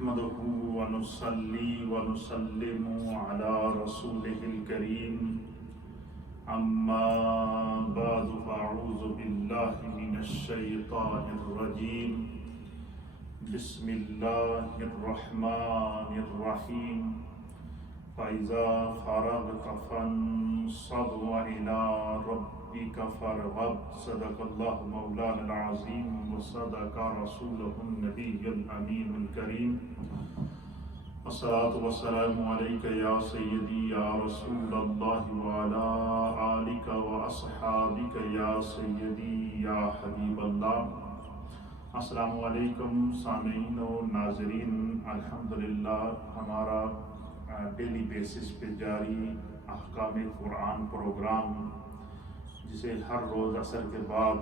نحمده ونصلي ونسلم على رسوله الكريم أما بعد فأعوذ بالله من الشيطان الرجيم بسم الله الرحمن الرحيم فإذا فرغت فانصب وإلى ربك فارغب صدق الله مولانا العظيم وصدق رسوله النبي الأمين الكريم الصلاة والسلام عليك يا سيدي يا رسول الله وعلى آلك وأصحابك يا سيدي يا حبيب الله. السلام علیکم سامعین و ناظرین. الحمدللہ ہمارا ڈیلی بیسس پہ جاری احکام قرآن پروگرام، جسے ہر روز عصر کے بعد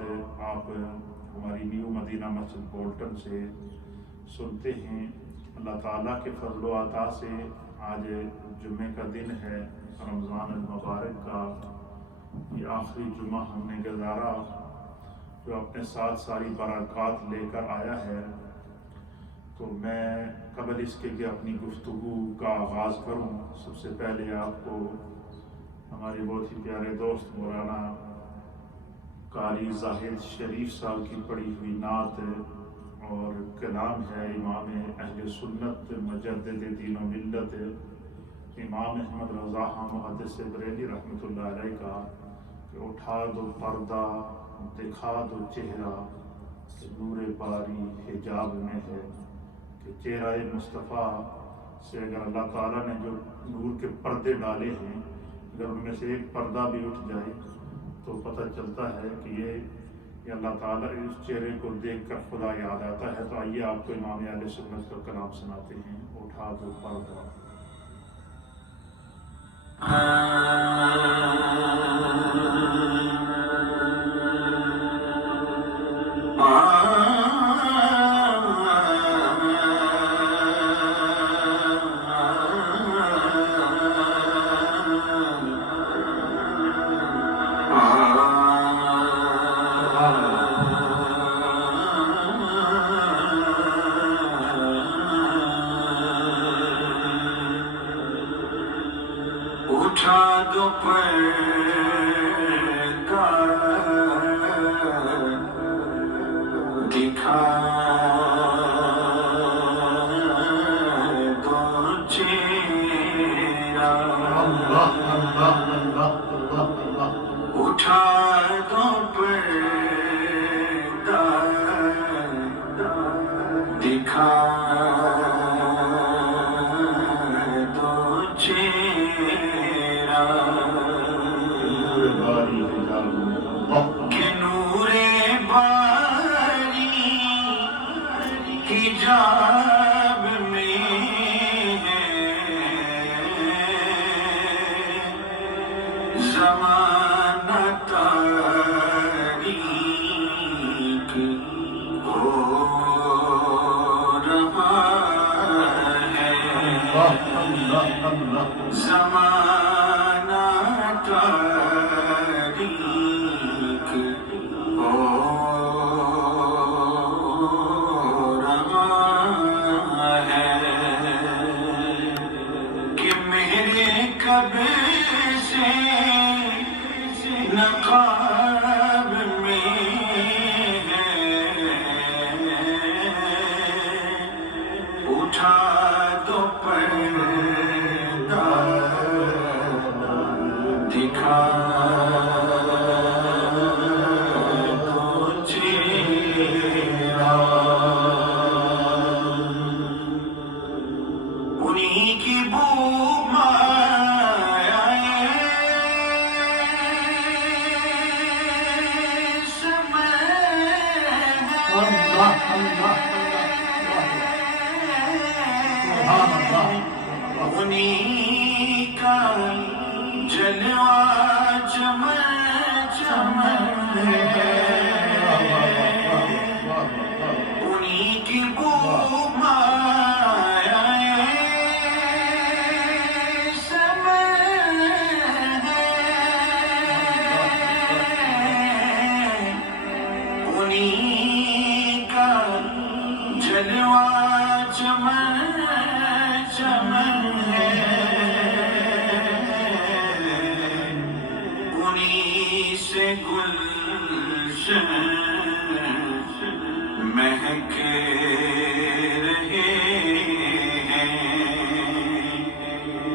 آپ ہماری نیو مدینہ مسجد بولٹن سے سنتے ہیں. اللہ تعالیٰ کے فضل و عطا سے آج جمعہ کا دن ہے، رمضان المبارک کا یہ آخری جمعہ ہم نے گزارا، جو اپنے ساتھ ساری برکات لے کر آیا ہے. تو میں قبل اس کے کہ اپنی گفتگو کا آغاز کروں، سب سے پہلے آپ کو ہمارے بہت ہی پیارے دوست مولانا قاری زاہد شریف صاحب کی پڑھی ہوئی نعت اور کلام ہے امام اہل سنت مجدد دین و ملت امام احمد رضا محدث بریلی رحمۃ اللہ علیہ کا کہ اٹھا دو پردہ دکھا دو چہرہ کہ نور باری حجاب میں ہے، کہ چہرہ مصطفیٰ سے اگر اللہ تعالیٰ نے جو نور کے پردے ڈالے ہیں، اگر ان میں سے ایک پردہ بھی اٹھ جائے تو پتہ چلتا ہے کہ یہ اللہ تعالیٰ اس چہرے کو دیکھ کر خدا یاد آتا ہے. تو آئیے آپ کو امام اہل سنت کا کلام سناتے ہیں. اٹھا دو پردہ. اٹھا دو پردہ دکھا دو چہرہ، اٹھا دو پردہ دکھا دو چہرہ کہ نور باری حجاب میں ہے، زمانہ تاریک ہو رہا ہے، زمانہ تاریک ہو رہا ہے، کہ میرے قبر سے نقاب میں ہے، اٹھا دو پردہ دکھا دو چہرہ. انہی کی بو انہی کا جلوہ چمن چمن ہے، انہی کی بو مایہ سمن ہے، انہی کا جلوہ چمن مہک رہے ہیں،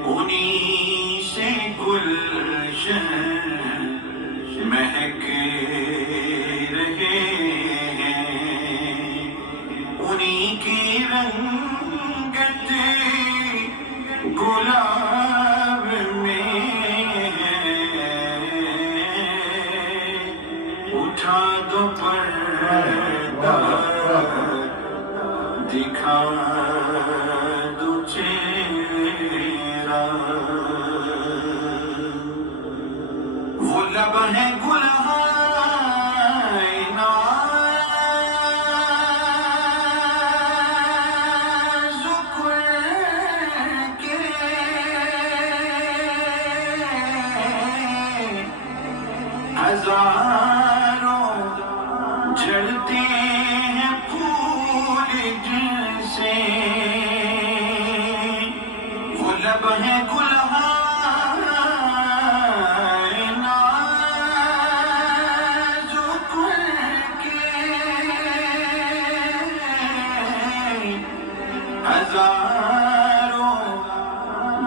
انہی سے گلشن مہک رہے ہیں، انہی کی رنگت گلاب میں اٹھا دو پردہ، دکھا دو چہرہ، وہ لب ہے گلہائے نازک کے، ہزاروں جلتے ہیں پھول جن سے، وہ لب ہے گلہائے نازک کے، ہزاروں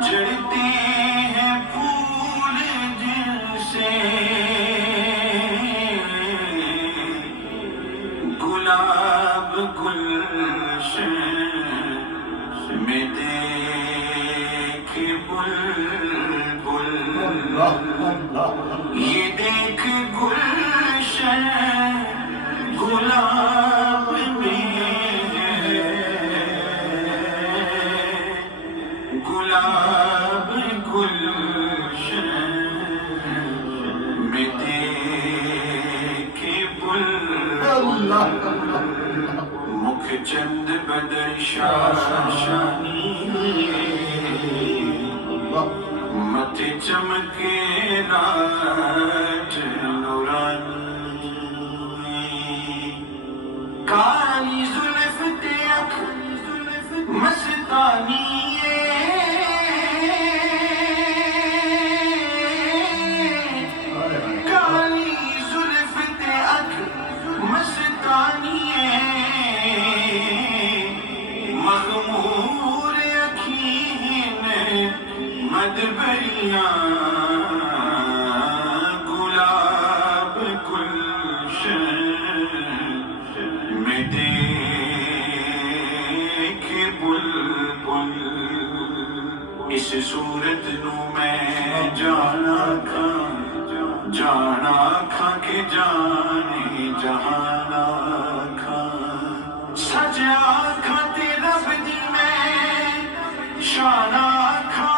جڑتے ہیں پھول جن سے، گلاب گلشن میں دیکھ بلبل، یہ دیکھ گلشن گلاب میں، گلاب گلشن میں دیکھ بلبل، مکھ چند بدر شاشانی، مت چمکے رات نورانی، کالی زلف تیک مستانی، کالی زلف تیک مستانی، مغمور یقین مدبریاں، گلاب گلشن میں دیکھ بلبل، اس صورت نو میں جانا کھا کے جانے جہانا کھا، سجا کھا تیرا بدی میں شانا کھا،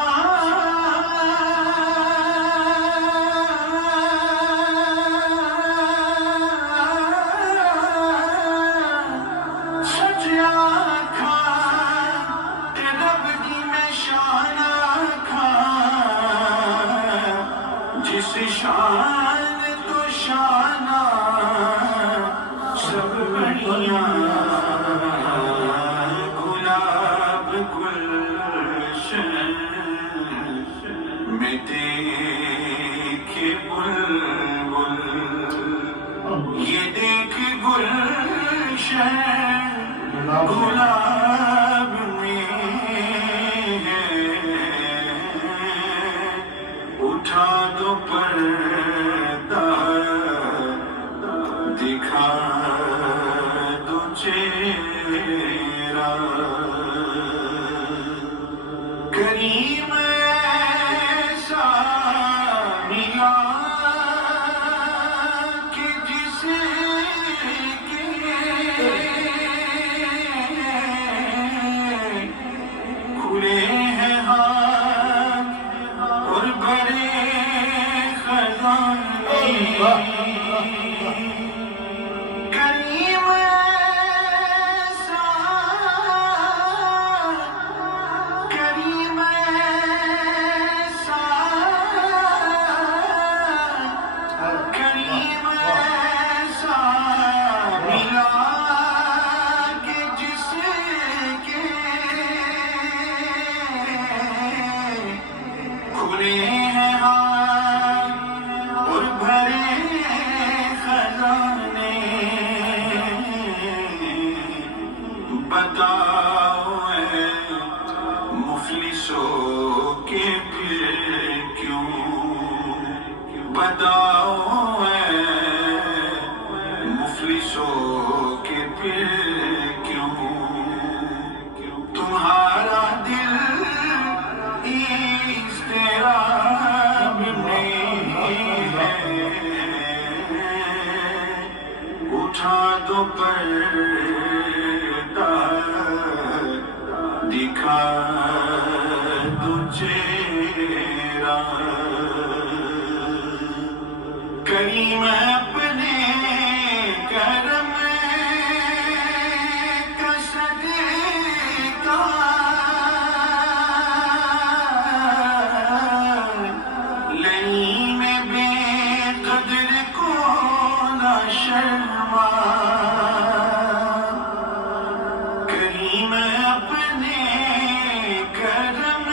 سجا کھا تیرا بدی میں شانا کھا، جس شان تو شانہ سب بڑیاں، گلاب گلشن میں دیکھ بلبل، یہ دیکھ گلشن گلاب میں اٹھا دو پردہ، دکھا دو چہرہ، کریم ایسا ملا کہ جس کے کھلے ہیں ہاتھ اور بڑے خزانے، کریم ایسا، کریم ایسا، کریم ایسا ملا کہ جس کے کھلے ہیں ہاتھ اور بھرے خزانے، کیوں بتاؤ اے مفلسوں کے پھر کیوں تمہارا دل اضطراب میں ہے اٹھا دو پردہ دکھا دو چہرہ کریم اپنے کرم کا صدقہ لئیم بے قدر کو نہ شرما کریم اپنے کرم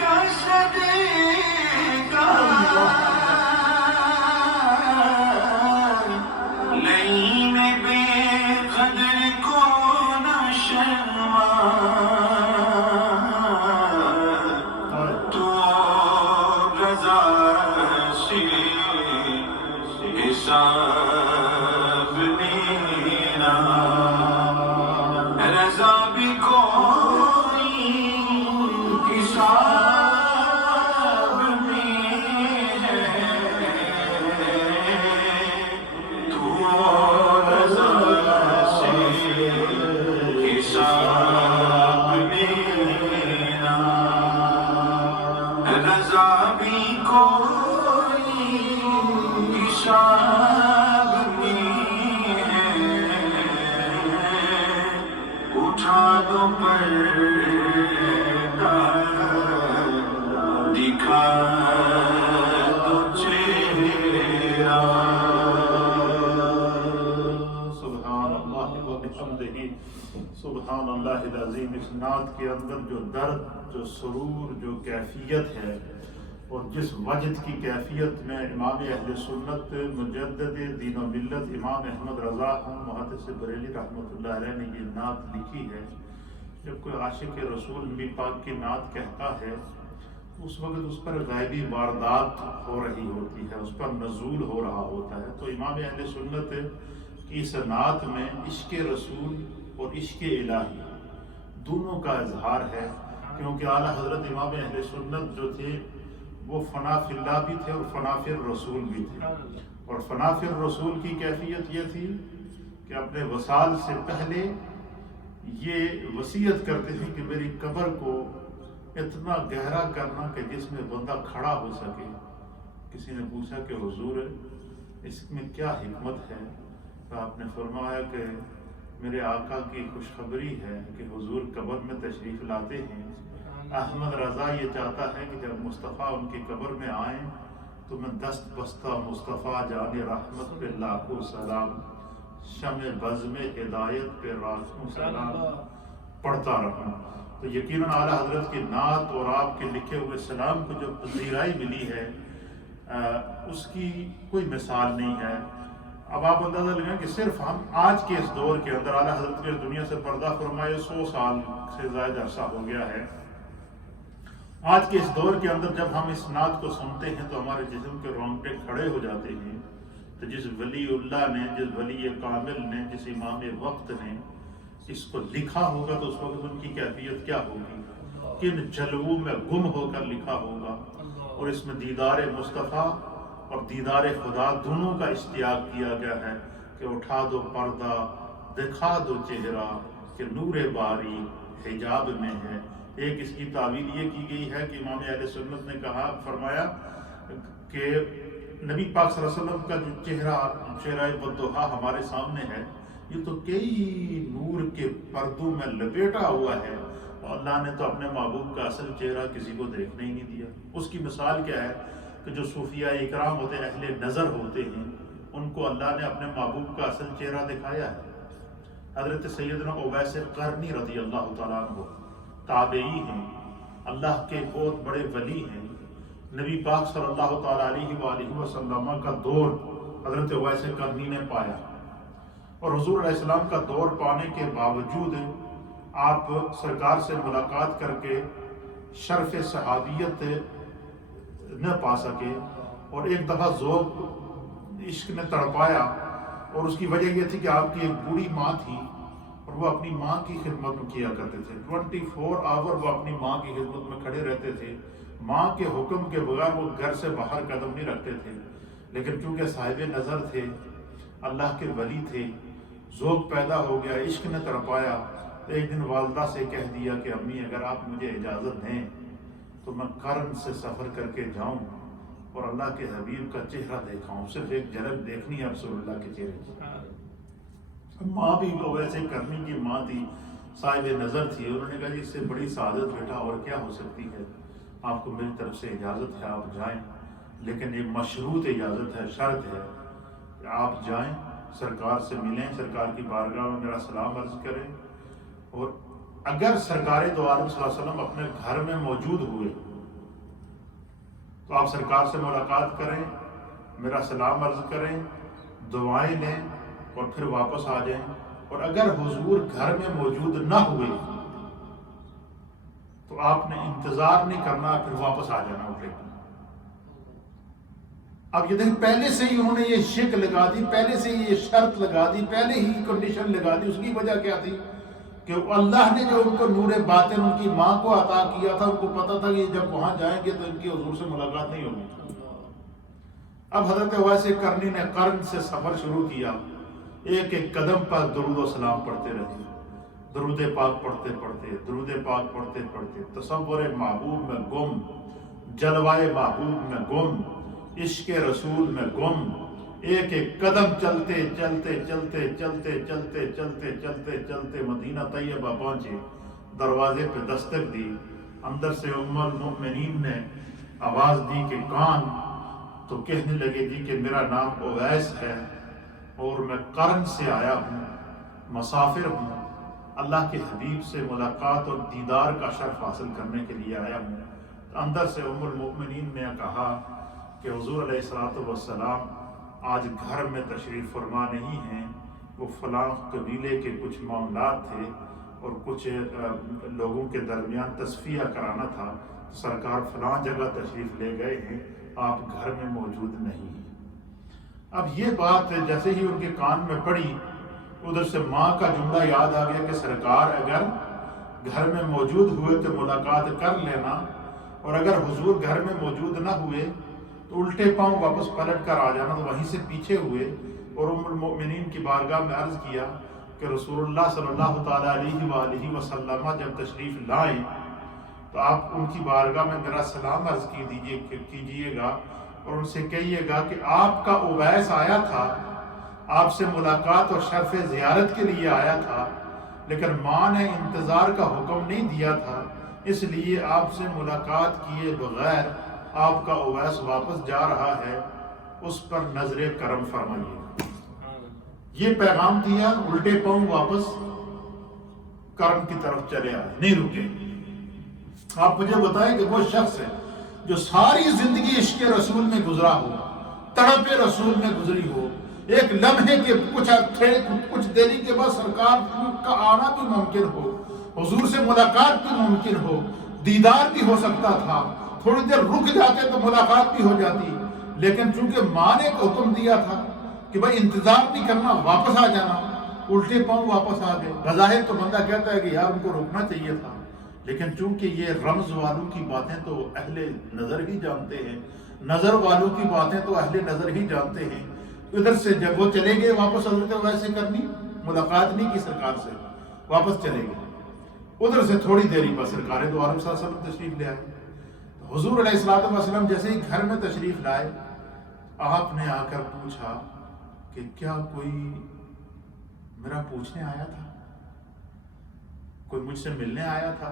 کا صدقہ لئیم بے قدر کو نہ شرما تو رضا سے حساب لینا رضا بھی کوئی حساب میں ہے تو رضا سے حساب لینا رضا بھی کوئی حساب میں ہے اٹھا دو پردہ دکھا دو چہرہ سبحان اللہ و بحمدہ سبحان اللہ العظیم. اس نعت کے اندر جو درد، جو سرور، جو کیفیت ہے اور جس وجد کی کیفیت میں امام اہل سنت مجدد دین و ملت امام احمد رضا محدث بریلی رحمۃ اللہ علیہ نے یہ نعت لکھی ہے. جب کوئی عاشق رسول نبی پاک کی نعت کہتا ہے تو اس وقت اس پر غیبی واردات ہو رہی ہوتی ہے، اس پر نزول ہو رہا ہوتا ہے. تو امام اہل سنت کی اس نعت میں عشق رسول اور عشق الہی دونوں کا اظہار ہے، کیونکہ اعلیٰ حضرت امام اہل سنت جو تھے وہ فنا فی اللہ بھی تھے اور فنا فی الرسول بھی تھے. اور فنا فی الرسول کی کیفیت یہ تھی کہ اپنے وصال سے پہلے یہ وصیت کرتے تھے کہ میری قبر کو اتنا گہرا کرنا کہ جس میں بندہ کھڑا ہو سکے. کسی نے پوچھا کہ حضور اس میں کیا حکمت ہے؟ تو آپ نے فرمایا کہ میرے آقا کی خوشخبری ہے کہ حضور قبر میں تشریف لاتے ہیں. احمد رضا یہ چاہتا ہے کہ جب مصطفیٰ ان کی قبر میں آئیں تو میں دست بستہ مصطفیٰ جان رحمت پہ لاکھوں سلام، شمع بزم ہدایت پہ راکھوں سلام پڑھتا رہوں. تو یقیناً اعلیٰ حضرت کی نعت اور آپ کے لکھے ہوئے سلام کو جو پذیرائی ملی ہے اس کی کوئی مثال نہیں ہے. اب آپ اندازہ لگائیں کہ صرف ہم آج کے اس دور کے اندر اعلیٰ حضرت کے دنیا سے پردہ فرمائے 100 سال سے زائد عرصہ ہو گیا ہے. آج کے اس دور کے اندر جب ہم اس نعت کو سنتے ہیں تو ہمارے جسم کے رونگٹے کھڑے ہو جاتے ہیں. تو جس ولی اللہ نے، جس ولی کامل نے، جس امام وقت نے اس کو لکھا ہوگا تو اس وقت ان کی کیفیت کیا ہوگی، کن جلووں میں گم ہو کر لکھا ہوگا. اور اس میں دیدار مصطفیٰ اور دیدار خدا دونوں کا اشتیاق کیا گیا ہے کہ اٹھا دو پردہ دکھا دو چہرہ کہ نور باری حجاب میں ہے. ایک اس کی تعویل یہ کی گئی ہے کہ امام اہل سنت نے فرمایا کہ نبی پاک صلی اللہ علیہ وسلم کا جو چہرہ بدوحا ہمارے سامنے ہے یہ تو کئی نور کے پردوں میں لپیٹا ہوا ہے، اور اللہ نے تو اپنے محبوب کا اصل چہرہ کسی کو دیکھنے ہی نہیں دیا. اس کی مثال کیا ہے کہ جو صوفیاء اکرام ہوتے ہیں، اہل نظر ہوتے ہیں، ان کو اللہ نے اپنے محبوب کا اصل چہرہ دکھایا ہے. حضرت سیدنا اویس قرنی رضی اللہ تعالیٰ عنہ تابعی ہیں، اللہ کے بہت بڑے ولی ہیں. نبی پاک صلی اللہ تعالیٰ علیہ وآلہ وسلم کا دور حضرت اویس قرنی نے پایا، اور حضور علیہ السلام کا دور پانے کے باوجود آپ سرکار سے ملاقات کر کے شرف صحابیت نہ پا سکے، اور ایک دفعہ ذوق عشق نے تڑپایا، اور اس کی وجہ یہ تھی کہ آپ کی ایک بوڑھی ماں تھی اور وہ اپنی ماں کی خدمت میں کیا کرتے تھے، 24 آور وہ اپنی ماں کی خدمت میں کھڑے رہتے تھے، ماں کے حکم کے بغیر وہ گھر سے باہر قدم نہیں رکھتے تھے، لیکن چونکہ صاحب نظر تھے، اللہ کے ولی تھے، ذوق پیدا ہو گیا، عشق نے تڑپایا، تو ایک دن والدہ سے کہہ دیا کہ امی اگر آپ مجھے اجازت دیں تو میں قرن سے سفر کر کے جاؤں اور اللہ کے حبیب کا چہرہ دیکھاؤں، صرف ایک جھلک دیکھنی ہے رسول اللہ کے چہرے کی۔ ماں بھی وہ ویسے کرنی کی ماں تھی، صاحب نظر تھی، انہوں نے کہا جی اس سے بڑی سعادت بیٹا اور کیا ہو سکتی ہے، آپ کو میری طرف سے اجازت ہے، آپ جائیں، لیکن ایک مشروط اجازت ہے، شرط ہے کہ آپ جائیں، سرکار سے ملیں، سرکار کی بارگاہ میں میرا سلام عرض کریں، اور اگر سرکار دو عالم صلی اللہ علیہ وسلم اپنے گھر میں موجود ہوئے تو آپ سرکار سے ملاقات کریں، میرا سلام عرض کریں، دعائیں لیں اور پھر واپس آ جائیں، اور اگر حضور گھر میں موجود نہ ہوئے تو آپ نے انتظار نہیں کرنا، پھر واپس آ جانا اٹھے۔ اب یہ دیکھیں پہلے سے ہی انہوں نے یہ شک لگا دی، پہلے سے ہی یہ شرط لگا دی، پہلے ہی کنڈیشن لگا دی۔ اس کی وجہ کیا تھی کہ اللہ نے جو ان کو نور باطن ان کی ماں کو عطا کیا تھا، ان کو پتا تھا کہ جب وہاں جائیں گے تو ان کی حضور سے ملاقات نہیں ہوگی۔ اب حضرت اویس کرنی نے قرن سے سفر شروع کیا، ایک ایک قدم پر درود و سلام پڑھتے رہے، درود پاک پڑھتے پڑھتے، درود پاک پڑھتے پڑھتے، تصور محبوب میں گم، جلوائے محبوب میں گم، عشق رسول میں گم، ایک ایک قدم چلتے چلتے چلتے چلتے چلتے چلتے چلتے چلتے مدینہ طیبہ پہنچے، دروازے پہ دستک دی، اندر سے ام المؤمنین نے آواز دی کہ کون؟ تو کہنے لگے جی کہ میرا نام اویس ہے اور میں قرن سے آیا ہوں، مسافر ہوں، اللہ کے حبیب سے ملاقات اور دیدار کا شرف حاصل کرنے کے لیے آیا ہوں۔ اندر سے ام المؤمنین نے کہا کہ حضور علیہ الصلوۃ والسلام آج گھر میں تشریف فرما نہیں ہیں، وہ فلاں قبیلے کے کچھ معاملات تھے اور کچھ لوگوں کے درمیان تصفیہ کرانا تھا، سرکار فلاں جگہ تشریف لے گئے ہیں، آپ گھر میں موجود نہیں ہیں۔ اب یہ بات جیسے ہی ان کے کان میں پڑی، ادھر سے ماں کا جملہ یاد آ گیا کہ سرکار اگر گھر میں موجود ہوئے تو ملاقات کر لینا، اور اگر حضور گھر میں موجود نہ ہوئے تو الٹے پاؤں واپس پلٹ کر آ جانا۔ تو وہیں سے پیچھے ہوئے اور ام المؤمنین کی بارگاہ میں عرض کیا کہ رسول اللہ صلی اللہ تعالیٰ علیہ وآلہ وسلم جب تشریف لائیں تو آپ ان کی بارگاہ میں میرا سلام عرض کیجیے گا، اور ان سے کہیے گا کہ آپ کا اویس آیا تھا، آپ سے ملاقات اور شرف زیارت کے لیے آیا تھا، لیکن ماں نے انتظار کا حکم نہیں دیا تھا، اس لیے آپ سے ملاقات کیے بغیر آپ کا اویس واپس جا رہا ہے، اس پر نظر کرم فرمائیے۔ یہ پیغام دیا، الٹے پاؤں واپس کرم کی طرف چلے آئے، نہیں رکے۔ آپ مجھے بتائیں کہ وہ شخص ہے جو ساری زندگی عشق رسول میں گزرا ہو، تڑپ رسول میں گزری ہو، ایک لمحے کے کچھ دیری کے بعد سرکار کا آنا بھی ممکن ہو، حضور سے ملاقات بھی ممکن ہو، دیدار بھی ہو سکتا تھا، تھوڑی دیر رک جاتے تو ملاقات بھی ہو جاتی، لیکن چونکہ ماں نے حکم دیا تھا کہ بھائی انتظار نہیں کرنا، واپس آ جانا، الٹے پاؤں واپس آ گئے۔ بظاہر تو بندہ کہتا ہے کہ یار ان کو رکنا چاہیے تھا، لیکن چونکہ یہ رمز والوں کی باتیں تو اہل نظر ہی جانتے ہیں، نظر والوں کی باتیں تو اہل نظر ہی جانتے ہیں، ادھر سے جب وہ چلے گئے واپس حضرت ویسے کرنی، ملاقات نہیں کی سرکار سے، واپس چلے گئے، ادھر سے تھوڑی دیری پر سرکار دو عالم صلی اللہ علیہ وسلم تشریف لے آئے۔ حضور علیہ الصلوۃ والسلام جیسے ہی گھر میں تشریف لائے، آپ نے آ کر پوچھا کہ کیا کوئی میرا پوچھنے آیا تھا، کوئی مجھ سے ملنے آیا تھا؟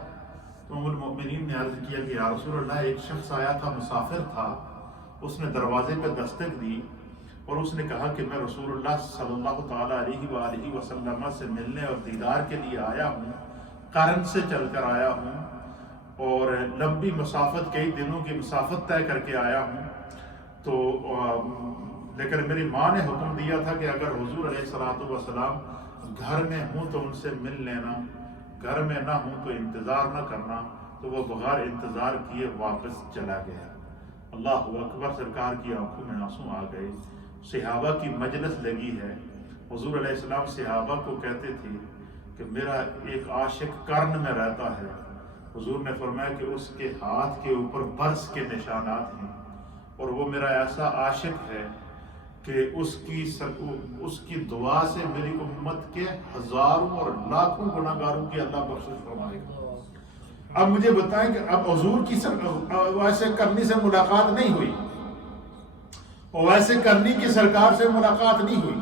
تو ام المؤمنین نے عرض کیا کہ یا رسول اللہ ایک شخص آیا تھا، مسافر تھا، اس نے دروازے پہ دستک دی اور اس نے کہا کہ میں رسول اللہ صلی اللہ تعالیٰ علیہ وآلہ وسلم سے ملنے اور دیدار کے لیے آیا ہوں، قرن سے چل کر آیا ہوں اور لمبی مسافت، کئی دنوں کی مسافت طے کر کے آیا ہوں، تو لیکن میری ماں نے حکم دیا تھا کہ اگر حضور علیہ الصلوۃ والسلام گھر میں ہوں تو ان سے مل لینا، گھر میں نہ ہوں تو انتظار نہ کرنا، تو وہ بغیر انتظار کیے واپس چلا گیا۔ اللہ اکبر، سرکار کی آنکھوں میں آنسو آ گئے۔ صحابہ کی مجلس لگی ہے، حضور علیہ السلام صحابہ کو کہتے تھے کہ میرا ایک عاشق قرن میں رہتا ہے۔ حضور نے فرمایا کہ اس کے ہاتھ کے اوپر برس کے نشانات ہیں، اور وہ میرا ایسا عاشق ہے کہ اس کی دعا سے میری امت کے ہزاروں اور لاکھوں گناہگاروں کی اللہ بخشش فرمائے گا۔ اب مجھے بتائیں کہ اب حضور کی ویسے کرنی سے ملاقات نہیں ہوئی، ویسے کرنی کی سرکار سے ملاقات نہیں ہوئی،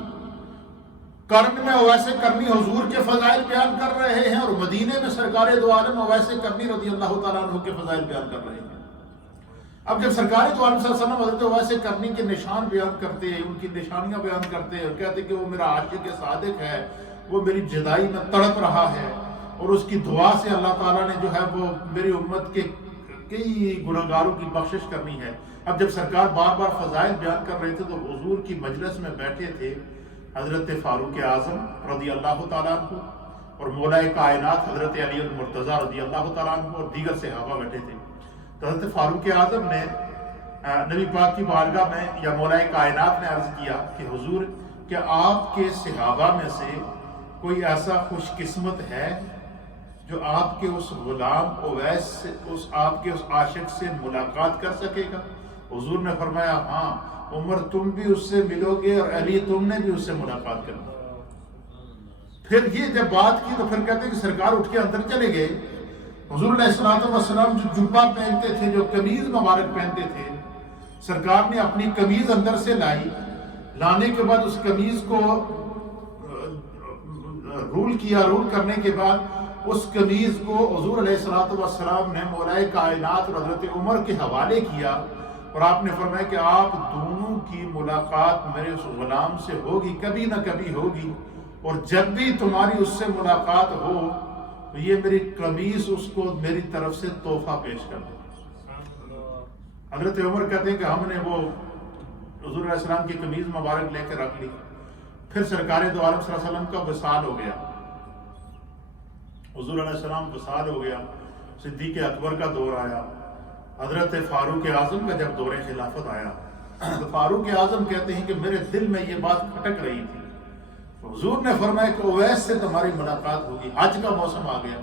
قرن میں ویسے کرنی حضور کے فضائل بیان کر رہے ہیں، اور مدینے میں سرکار دو عالم ویسے کرنی رضی اللہ تعالیٰ عنہ کے فضائل بیان کر رہے ہیں۔ اب جب سرکار دو عالم صلی اللہ علیہ وسلم حضرت ویسے کرنی کے نشان بیان کرتے ہیں، ان کی نشانیاں بیان کرتے ہیں، اور کہتے کہ وہ میرا عاشق صادق ہے، وہ میری جدائی میں تڑپ رہا ہے، اور اس کی دعا سے اللہ تعالیٰ نے جو ہے وہ میری امت کے کئی گناہگاروں کی بخشش کرنی ہے۔ اب جب سرکار بار بار فضائل بیان کر رہے تھے تو حضور کی مجلس میں بیٹھے تھے حضرت فاروق اعظم رضی اللہ تعالیٰ عنہ، اور مولا کائنات حضرت علی المرتضیٰ رضی اللہ تعالیٰ عنہ، اور دیگر صحابہ بیٹھے تھے۔ تو حضرت فاروق اعظم نے نبی پاک کی بارگاہ میں یا مولا کائنات نے عرض کیا کہ حضور، کیا آپ کے صحابہ میں سے کوئی ایسا خوش قسمت ہے جو آپ کے اس غلام اویس سے آپ کے اس عاشق سے ملاقات کر سکے گا؟ حضور نے فرمایا ہاں، عمر تم بھی اس سے ملو گے، اور علی تم نے بھی اس سے ملاقات کرنا۔ پھر یہ جب بات کی تو پھر کہتے ہیں کہ سرکار اٹھ کے اندر چلے گئے۔ حضور علیہ السلام جو جبہ پہنتے تھے، جو قمیض مبارک پہنتے تھے، سرکار نے اپنی قمیض اندر سے لائی، لانے کے بعد اس قمیض کو رول کیا، رول کرنے کے بعد اس قمیض کو حضور علیہ السلام نے مولا کائنات اور حضرت عمر کے حوالے کیا، اور آپ نے فرمایا کہ آپ دونوں کی ملاقات میرے اس غلام سے ہوگی، کبھی نہ کبھی ہوگی، اور جب بھی تمہاری اس سے ملاقات ہو تو یہ میری قمیض اس کو میری طرف سے تحفہ پیش کر دو۔ حضرت عمر کہتے ہیں کہ ہم نے وہ حضور علیہ السلام کی قمیض مبارک لے کے رکھ لی۔ پھر سرکار دو عالم صلی اللہ علیہ وسلم کا وصال ہو گیا، حضور علیہ السلام وصال ہو گیا، صدیق اکبر کا دور آیا، حضرت فاروق اعظم کا جب دور خلافت آیا تو فاروق اعظم کہتے ہیں کہ میرے دل میں یہ بات کھٹک رہی تھی۔ حضور نے فرمایا کہ اویس سے تمہاری ملاقات ہوگی، حج کا موسم آ گیا۔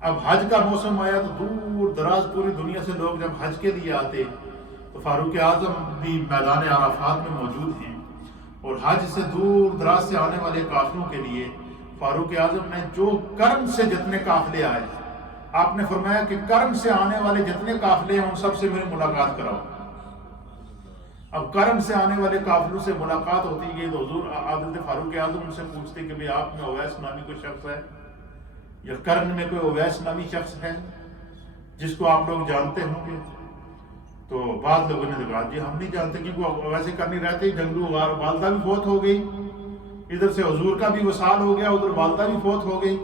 اب حج کا موسم آیا تو دور دراز پوری دنیا سے لوگ جب حج کے لیے آتے تو فاروق اعظم بھی میدان عرفات میں موجود ہیں، اور حج سے دور دراز سے آنے والے قافلوں کے لیے فاروق اعظم نے جو کرم سے جتنے قافلے آئے، آپ نے فرمایا کہ کرم سے آنے والے جتنے قافلے ہیں ان سب سے میری ملاقات کراؤ۔ اب کرم سے آنے والے قافلوں سے ملاقات ہوتی گئی تو حضور حضرت فاروق اعظم ان سے پوچھتے کہ بھئی آپ میں اویس نامی کوئی شخص ہے، یا کرن میں کوئی اویس نامی شخص ہے جس کو آپ لوگ جانتے ہوں گے؟ تو بعض لوگوں نے کہا جی ہم نہیں جانتے، کیونکہ ویسے کرنی رہتے ہی جنگلو غار، والدہ بھی فوت ہو گئی، ادھر سے حضور کا بھی وصال ہو گیا، ادھر والدہ بھی فوت ہو گئی،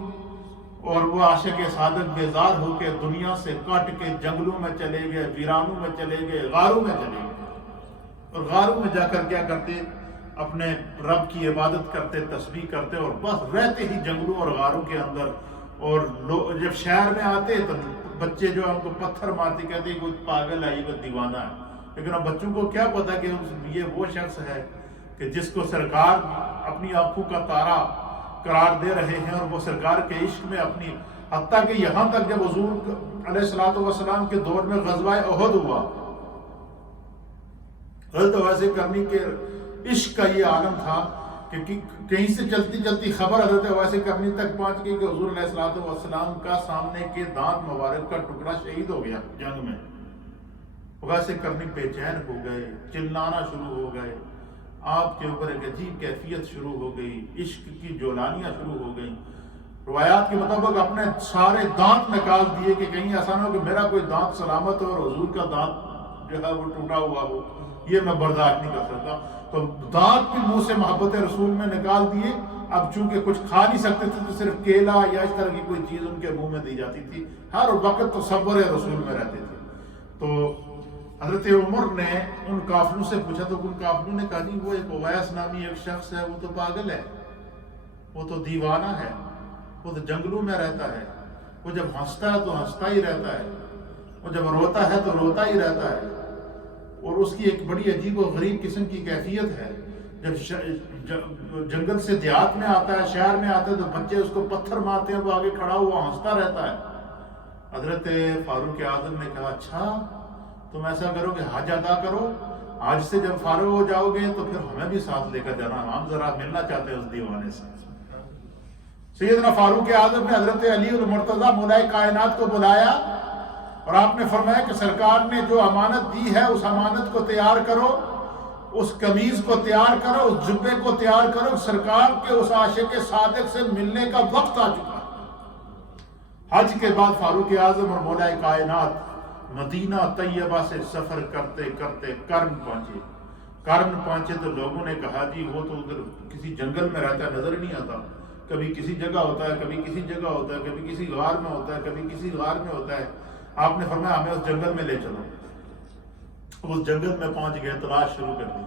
اور وہ عاشق صادق بیزار ہو کے دنیا سے کٹ کے جنگلوں میں چلے گئے، ویرانوں میں چلے گئے، غاروں میں چلے گئے، اور غاروں میں جا کر کیا کرتے؟ اپنے رب کی عبادت کرتے، تسبیح کرتے، اور بس رہتے ہی جنگلوں اور غاروں کے اندر۔ اور جب شہر میں آتے تو بچے جو ان کو پتھر مارتے، کہتے ہیں کوئی پاگل ہے، یہ کوئی دیوانہ ہے، لیکن اب بچوں کو کیا پتا کہ یہ وہ شخص ہے کہ جس کو سرکار اپنی آنکھوں کا تارا قرار دے رہے ہیں، اور وہ سرکار کے عشق میں اپنی، حتیٰ کہ یہاں تک جب حضور علیہ الصلوۃ والسلام کے دور میں غزوہ احد ہوا، حضرت ویسے کرنی کے عشق کا یہ عالم تھا کہ کہیں سے چلتی چلتی خبر حضرت ویسے کرنی تک پہنچ گئی کہ حضور علیہ الصلوۃ والسلام کا سامنے کے دانت مبارک کا ٹکڑا شہید ہو گیا جنگ میں۔ ویسے کرنی بے چین ہو گئے، چلانا شروع ہو گئے، آپ کے اوپر ایک عجیب کیفیت شروع ہو گئی، عشق کی جولانیاں شروع ہو گئیں۔ روایات کے مطابق اپنے سارے دانت نکال دیے کہ کہیں ایسا نہ ہو کہ میرا کوئی دانت سلامت ہو اور حضور کا دانت جو ہے وہ ٹوٹا ہوا ہو، یہ میں برداشت نہیں کر سکتا۔ تو دانت بھی منہ سے محبت رسول میں نکال دیے۔ اب چونکہ کچھ کھا نہیں سکتے تھے تو صرف کیلا یا اس طرح کی کوئی چیز ان کے منہ میں دی جاتی تھی، ہر وقت تصور رسول میں رہتے تھے۔ تو حضرت عمر نے ان قافلوں سے پوچھا تو ان قافلوں نے کہا جی وہ ایک اویس نامی ایک شخص ہے، وہ تو پاگل ہے، وہ تو دیوانہ ہے، وہ تو جنگلوں میں رہتا ہے، وہ جب ہنستا ہے تو ہنستا ہی رہتا ہے، وہ جب روتا ہے تو روتا ہی رہتا ہے، اور اس کی ایک بڑی عجیب و غریب قسم کی کیفیت ہے، جب جنگل سے دیہات میں آتا ہے، شہر میں آتا ہے، تو بچے اس کو پتھر مارتے ہیں، وہ آگے کھڑا ہوا ہنستا رہتا ہے۔ حضرت فاروق اعظم نے کہا اچھا تم ایسا کرو کہ حج ادا کرو، حج سے جب فارغ ہو جاؤ گے تو پھر ہمیں بھی ساتھ لے کر جانا، ہم ذرا ملنا چاہتے ہیں اس دیوانے سے۔ سیدنا فاروق اعظم نے حضرت علی المرتضیٰ مولا کائنات کو بلایا اور آپ نے فرمایا کہ سرکار نے جو امانت دی ہے اس امانت کو تیار کرو، اس قمیض کو تیار کرو، اس جبے کو تیار کرو، سرکار کے اس عاشق صادق سے ملنے کا وقت آ چکا۔ حج کے بعد فاروق اعظم اور مولا کائنات مدینہ طیبہ سے سفر کرتے کرتے کرن پہنچے تو لوگوں نے کہا جی وہ تو ادھر کسی جنگل میں رہتا ہے، نظر نہیں آتا، کبھی کسی جگہ ہوتا ہے، کبھی کسی جگہ ہوتا ہے، کبھی کسی غار میں ہوتا ہے، کبھی کسی غار میں ہوتا ہے۔ آپ نے فرمایا ہمیں اس جنگل میں لے چلو۔ اس جنگل میں پہنچ گئے، تلاش شروع کر دی،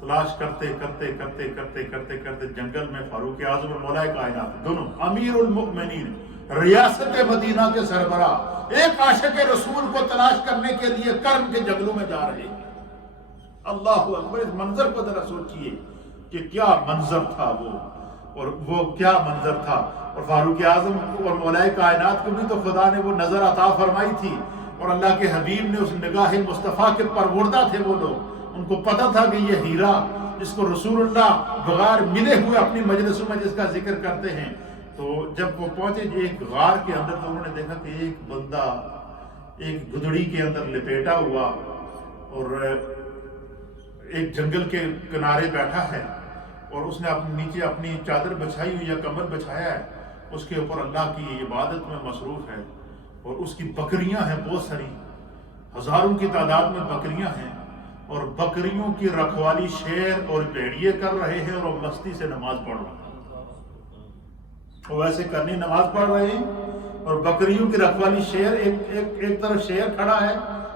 تلاش کرتے کرتے کرتے کرتے کرتے کرتے جنگل میں فاروق اعظم اور مولا کائنات دونوں امیر المؤمنین ریاست مدینہ کے سربراہ ایک عاشق رسول کو تلاش کرنے کے لیے کرم کے جنگلوں میں جا رہے ہیں۔ اللہ اکبر، اس منظر کو ذرا سوچئے کہ کیا منظر تھا اور وہ کیا منظر تھا۔ اور فاروق اعظم اور مولا کائنات کو بھی تو خدا نے وہ نظر عطا فرمائی تھی، اور اللہ کے حبیب نے اس نگاہ مصطفیٰ کے پروردہ تھے وہ لوگ، ان کو پتہ تھا کہ یہ ہیرا جس کو رسول اللہ بغیر ملے ہوئے اپنی مجلسوں میں جس کا ذکر کرتے ہیں، تو جب وہ پہنچے ایک غار کے اندر تو انہوں نے دیکھا کہ ایک بندہ ایک گدڑی کے اندر لپیٹا ہوا اور ایک جنگل کے کنارے بیٹھا ہے، اور اس نے اپنے نیچے اپنی چادر بچھائی ہوئی یا کمبل بچھایا ہے، اس کے اوپر اللہ کی عبادت میں مصروف ہے، اور اس کی بکریاں ہیں بہت ساری، ہزاروں کی تعداد میں بکریاں ہیں، اور بکریوں کی رکھوالی شیر اور بھیڑیے کر رہے ہیں، اور وہ مستی سے نماز پڑھ رہے ہیں۔ وہ ایسے کرنی نماز پڑھ رہے ہیں اور بکریوں کی رکھوالی شیر، ایک طرف شیر کھڑا ہے،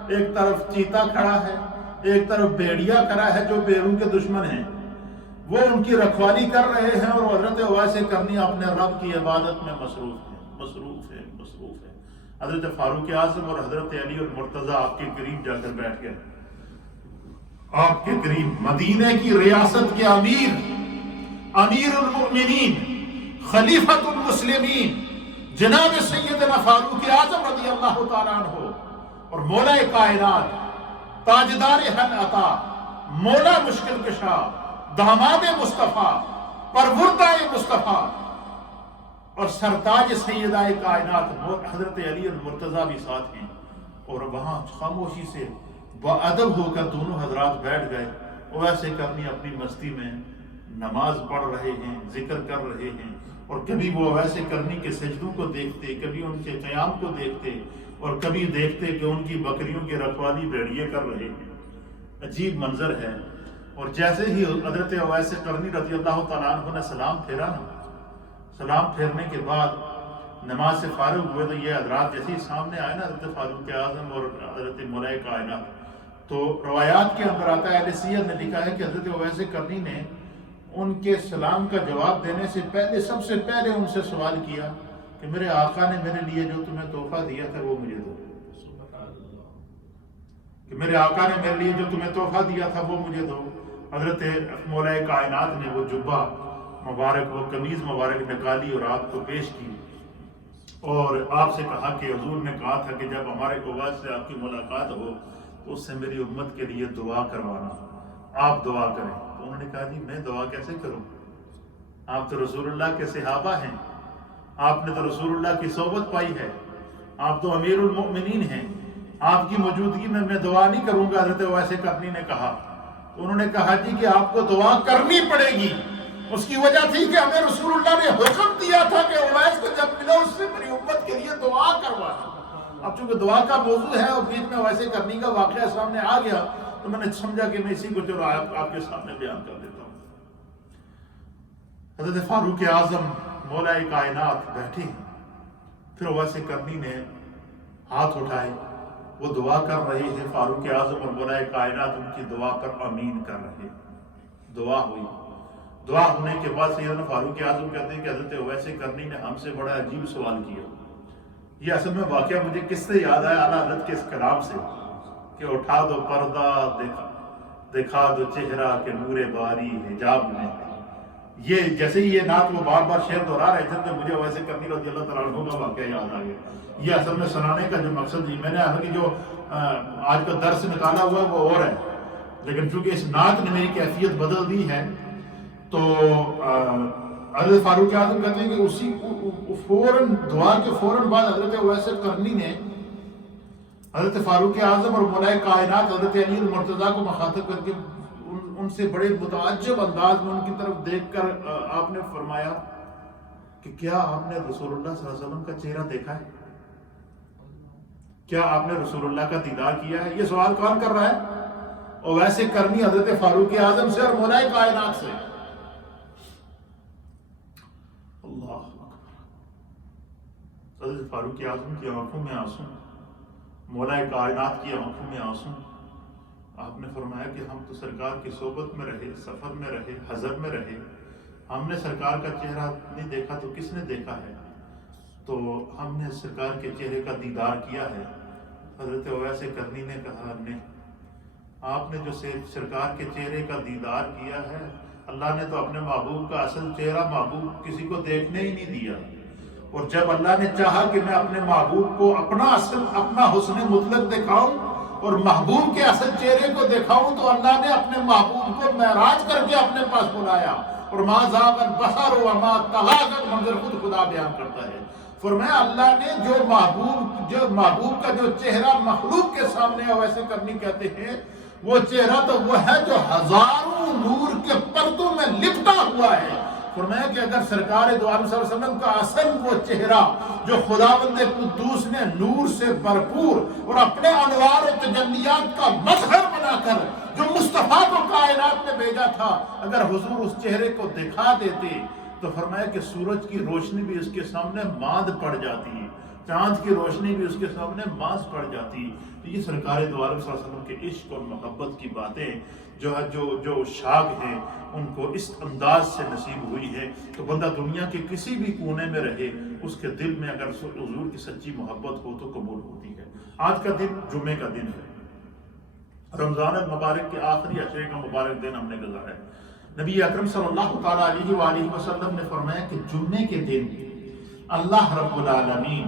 ایک طرف چیتا کھڑا ہے، ایک طرف بھیڑیا کھڑا ہے جو بیروں کے دشمن ہیں، وہ ان کی رکھوالی کر رہے ہیں، اور حضرت ویسے کرنی اپنے رب کی عبادت میں مصروف ہے۔ حضرت فاروق اعظم اور حضرت علی اور مرتضیٰ آپ کے قریب جا کر بیٹھ گئے، آپ کے قریب مدینہ کی ریاست کے امیر المؤمنین خلیفۃ المسلمین جناب سیدنا فاروق اعظم رضی اللہ تعالیٰ عنہ اور مولا کائنات تاجدار حق عطا مولا مشکل کشا داماد مصطفیٰ پروردہ مصطفیٰ اور سرتاج سیدہ کائنات حضرت علی المرتضیٰ بھی ساتھ ہیں، اور وہاں خاموشی سے باادب ہو کر دونوں حضرات بیٹھ گئے، وہ ایسے کرنی اپنی مستی میں نماز پڑھ رہے ہیں، ذکر کر رہے ہیں، اور کبھی وہ ویسے کرنی کے سجدوں کو دیکھتے، کبھی ان کے قیام کو دیکھتے، اور کبھی دیکھتے کہ ان کی بکریوں کی رکھوالی بھیڑیے کر رہے ہیں۔ عجیب منظر ہے۔ اور جیسے ہی حضرت اویس قرنی رضی اللہ تعالیٰ عنہ نے سلام پھیرا نا، سلام پھیرنے کے بعد نماز سے فارغ ہوئے تو یہ حضرات جیسے ہی سامنے آئے نا حضرت فاروق اعظم اور حضرت مولا کائنات، تو روایات کے اندر آتا ہے، اہل سیر نے لکھا ہے کہ حضرت اویس قرنی نے ان کے سلام کا جواب دینے سے پہلے سب سے پہلے ان سے سوال کیا کہ میرے آقا نے میرے لیے جو تمہیں تحفہ دیا تھا وہ مجھے دو، کہ میرے آقا نے میرے لیے جو تمہیں تحفہ دیا تھا وہ مجھے دو۔ حضرت مولا کائنات نے وہ جبہ مبارک، وہ قمیض مبارک نکالی اور آپ کو پیش کی، اور آپ سے کہا کہ حضور نے کہا تھا کہ جب ہمارے اویس سے آپ کی ملاقات ہو تو اس سے میری امت کے لیے دعا کروانا، آپ دعا کریں۔ تو انہوں نے کہا جی میں دعا کیسے کروں، آپ تو رسول اللہ کے صحابہ ہیں، آپ نے تو رسول اللہ کی صحبت پائی ہے، آپ تو امیر المؤمنین ہیں، آپ کی موجودگی میں دعا نہیں کروں گا۔ حضرت اویس قرنی نے کہا، تو انہوں نے کہا جی کہ آپ کو دعا کرنی پڑے گی، اس کی وجہ تھی کہ ہمیں رسول اللہ نے حکم دیا تھا کہ اویس کو جب ملو اس سے میری امت کے لیے دعا کروانا۔ اب چونکہ دعا کا موضوع ہے اور بیچ میں اویس قرنی کا واقعہ سامنے آ گیا تو میں نے سمجھا کہ میں اسی کو چلو آپ کے سامنے بیان کر دیتا ہوں۔ حضرت فاروق اعظم مولا کائنات بیٹھے ہیں، پھر اویس قرنی نے ہاتھ اٹھائے، وہ دعا کر رہے ہیں، فاروق اعظم اور مولا کائنات ان کی دعا پر آمین کر رہے ہیں۔ دعا ہوئی، دعا ہونے کے بعد سیدنا فاروق اعظم کہتے ہیں کہ حضرت اویس قرنی نے ہم سے بڑا عجیب سوال کیا۔ یہ اصل میں واقعہ مجھے کس سے یاد آیا؟ اعلیٰ حضرت کے اس کلام سے۔ کہ اٹھا دو پردہ دکھا دو چہرہ کہ نور باری حجاب میں ہے۔ یہ جیسے ہی یہ نعت وہ بار بار شعر دہرا رہے تھے تو مجھے ویسے کرنی رضی اللہ تعالیٰ عنہ کا واقعہ یاد آ گیا۔ یہ اصل میں سنانے کا جو مقصد میں نے حالانکہ جو آج کا درس نکالا ہوا ہے وہ اور ہے، لیکن چونکہ اس نعت نے میری کیفیت بدل دی ہے تو حضرت فاروق اعظم کہتے ہیں کہ اسی فوراً دعا کے فوراً بعد حضرت اویس کرنی نے حضرت فاروق اعظم اور مولا کائنات حضرت علی المرتضیٰ کو مخاطب کر کے ان سے بڑے متعجب انداز میں ان کی طرف دیکھ کر آپ نے فرمایا کہ کیا آپ نے رسول اللہ صلی اللہ علیہ وسلم کا چہرہ دیکھا ہے؟ کیا آپ نے رسول اللہ کا دیدار کیا ہے؟ یہ سوال کون کر رہا ہے؟ اور ویسے کرنی حضرت فاروق اعظم سے اور مولا کائنات سے۔ اللہ اکبر۔ حضرت فاروق اعظم کی آنکھوں میں آنسو، مولا کائنات کی آنکھوں میں آنسو۔ آپ نے فرمایا کہ ہم تو سرکار کی صحبت میں رہے، سفر میں رہے، حضر میں رہے، ہم نے سرکار کا چہرہ نہیں دیکھا تو کس نے دیکھا ہے؟ تو ہم نے سرکار کے چہرے کا دیدار کیا ہے۔ حضرت اویس کرنی نے کہا نہیں، آپ نے جو سرکار کے چہرے کا دیدار کیا ہے، اللہ نے تو اپنے محبوب کا اصل چہرہ محبوب کسی کو دیکھنے ہی نہیں دیا، اور جب اللہ نے چاہا کہ میں اپنے محبوب کو اپنا حسن مطلق دکھاؤں اور محبوب کے اصل چہرے کو دکھاؤں تو اللہ نے اپنے محبوب کو معراج کر کے اپنے پاس بلایا، اور ما ذاق البصر وما طغى کا منظر خود خدا بیان کرتا ہے۔ فرمایا اللہ نے جو محبوب کا جو چہرہ مخلوق کے سامنے ویسے کرنی کہتے ہیں، وہ چہرہ تو وہ ہے جو ہزاروں نور کے پردوں میں لپٹا ہوا ہے۔ فرمایا کہ اگر سرکار دو عالم صلی اللہ علیہ وسلم کا اصل وہ چہرہ جو خداوند قدوس نے نور سے بھرپور اور اپنے انوار و تجلیات کا مظہر بنا کر جو مصطفیٰ کو کائنات میں بھیجا تھا، اگر حضور اس چہرے کو دکھا دیتے تو فرمایا کہ سورج کی روشنی بھی اس کے سامنے ماند پڑ جاتی، چاند کی روشنی بھی اس کے سامنے ماند پڑ جاتی۔ تو یہ سرکار دو عالم صلی اللہ علیہ وسلم کے عشق اور محبت کی باتیں جو شاگ ہیں ان کو اس انداز سے نصیب ہوئی ہے، تو بندہ دنیا کے کسی بھی کونے میں رہے اس کے دل میں اگر حضور کی سچی محبت ہو تو قبول ہوتی ہے۔ آج کا دن جمعے کا دن ہے، رمضان المبارک کے آخری عشرے کا مبارک دن ہم نے گزارا ہے۔ نبی اکرم صلی اللہ تعالیٰ علیہ وآلہ وسلم نے فرمایا کہ جمعے کے دن اللہ رب العالمین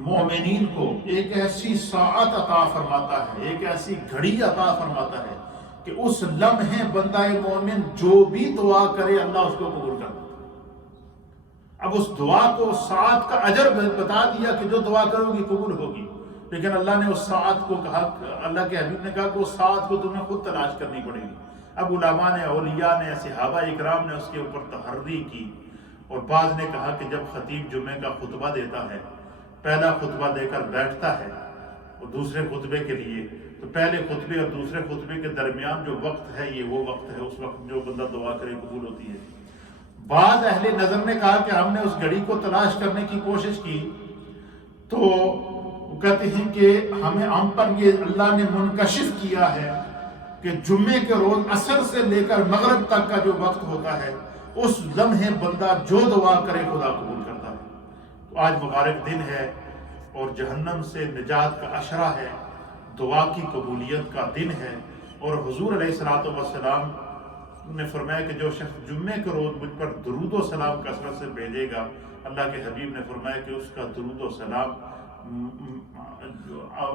مومنین کو ایک ایسی ساعت عطا فرماتا ہے، ایک ایسی گھڑی عطا فرماتا ہے کہ اس لمحے بندہ مومن جو بھی دعا کرے اللہ اس کو قبول کر دیتا ہے۔ اب اس دعا کو اس ساعت کا اجر بتا دیا کہ جو دعا کرو گی قبول ہوگی، لیکن اللہ نے اس ساعت کو کہا، اللہ کے حبیب نے کہا کہ اس ساعت کو تمہیں خود تلاش کرنی پڑے گی۔ اب علماء نے، اولیاء نے، صحابہ اکرام نے اس کے اوپر تحری کی، اور بعض نے کہا کہ جب خطیب جمعے کا خطبہ دیتا ہے، پہلا خطبہ دے کر بیٹھتا ہے اور دوسرے خطبے کے لیے، تو پہلے خطبے اور دوسرے خطبے کے درمیان جو وقت ہے یہ وہ وقت ہے، اس وقت جو بندہ دعا کرے قبول ہوتی ہے۔ بعض اہل نظر نے کہا کہ ہم نے اس گھڑی کو تلاش کرنے کی کوشش کی تو کہتے ہیں کہ ہم پر یہ اللہ نے منکشف کیا ہے کہ جمعے کے روز عصر سے لے کر مغرب تک کا جو وقت ہوتا ہے اس لمحے بندہ جو دعا کرے خدا قبول کرتا ہے۔ تو آج مبارک دن ہے اور جہنم سے نجات کا عشرہ ہے، دعا کی قبولیت کا دن ہے، اور حضور علیہ الصلوۃ والسلام نے فرمایا کہ جو شخص جمعے کے روز مجھ پر درود و سلام کثرت سے بھیجے گا، اللہ کے حبیب نے فرمایا کہ اس کا درود و سلام،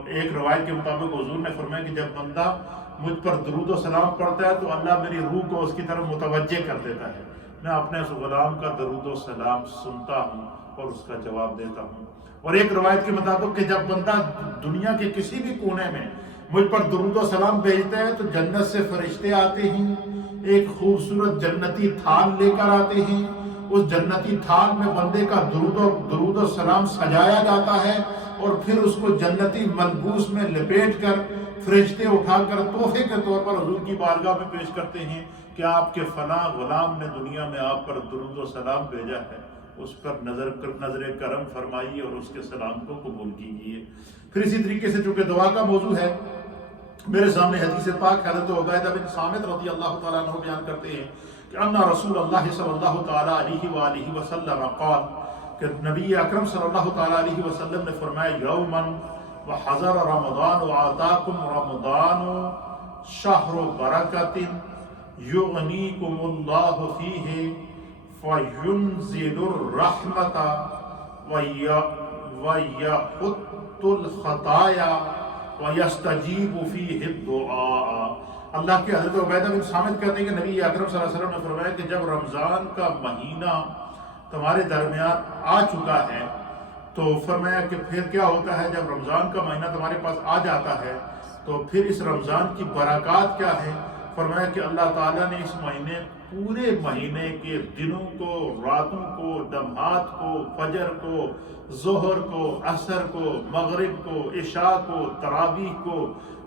ایک روایت کے مطابق حضور نے فرمایا کہ جب بندہ مجھ پر درود و سلام پڑھتا ہے تو اللہ میری روح کو اس کی طرف متوجہ کر دیتا ہے، میں اپنے اس غلام کا درود و سلام سنتا ہوں اور اس کا جواب دیتا ہوں۔ اور ایک روایت کے مطابق کہ جب بندہ دنیا کے کسی بھی کونے میں مجھ پر درود و سلام بھیجتا ہے تو جنت سے فرشتے آتے ہیں، ایک خوبصورت جنتی تھال لے کر آتے ہیں، اس جنتی تھال میں بندے کا درود و سلام سجایا جاتا ہے، اور پھر اس کو جنتی ملبوس میں لپیٹ کر فرشتے اٹھا کر تحفے کے طور پر حضور کی بارگاہ میں پیش کرتے ہیں کہ آپ کے فلاں غلام نے دنیا میں آپ پر درود و سلام بھیجا ہے، اس پر نظر کرم فرمائیے اور اس کے سلام کو قبول کیجیے۔ پھر اسی طریقے سے چونکہ دعا کا موضوع ہے، میرے سامنے حدیث پاک حضرت عبیدہ بن صامت رضی اللہ تعالیٰ عنہ بیان کرتے ہیں کہ ان رسول اللہ صلی اللہ تعالیٰ علیہ وآلہ وسلم قال کہ نبی اکرم صلی اللہ تعالیٰ علیہ وسلم نے فرمایا یومن وحضر رمضان وآتاکم رمضان شہر برکت یغنیکم اللہ فیہ فینزل الرحمت ویحط الخطایا ویستجیب فیہ الدعاء۔ اللہ کے حضرت عبیدہ بن صامت کہتے ہیں کہ نبی اکرم صلی اللہ علیہ وسلم نے فرمایا کہ جب رمضان کا مہینہ تمہارے درمیان آ چکا ہے تو فرمایا کہ پھر کیا ہوتا ہے، جب رمضان کا مہینہ تمہارے پاس آ جاتا ہے تو پھر اس رمضان کی برکات کیا ہے؟ فرمایا کہ اللہ تعالیٰ نے اس مہینے پورے مہینے کے دنوں کو، راتوں کو، لمحات کو، فجر کو، ظہر کو، عصر کو، مغرب کو، عشاء کو، تراویح کو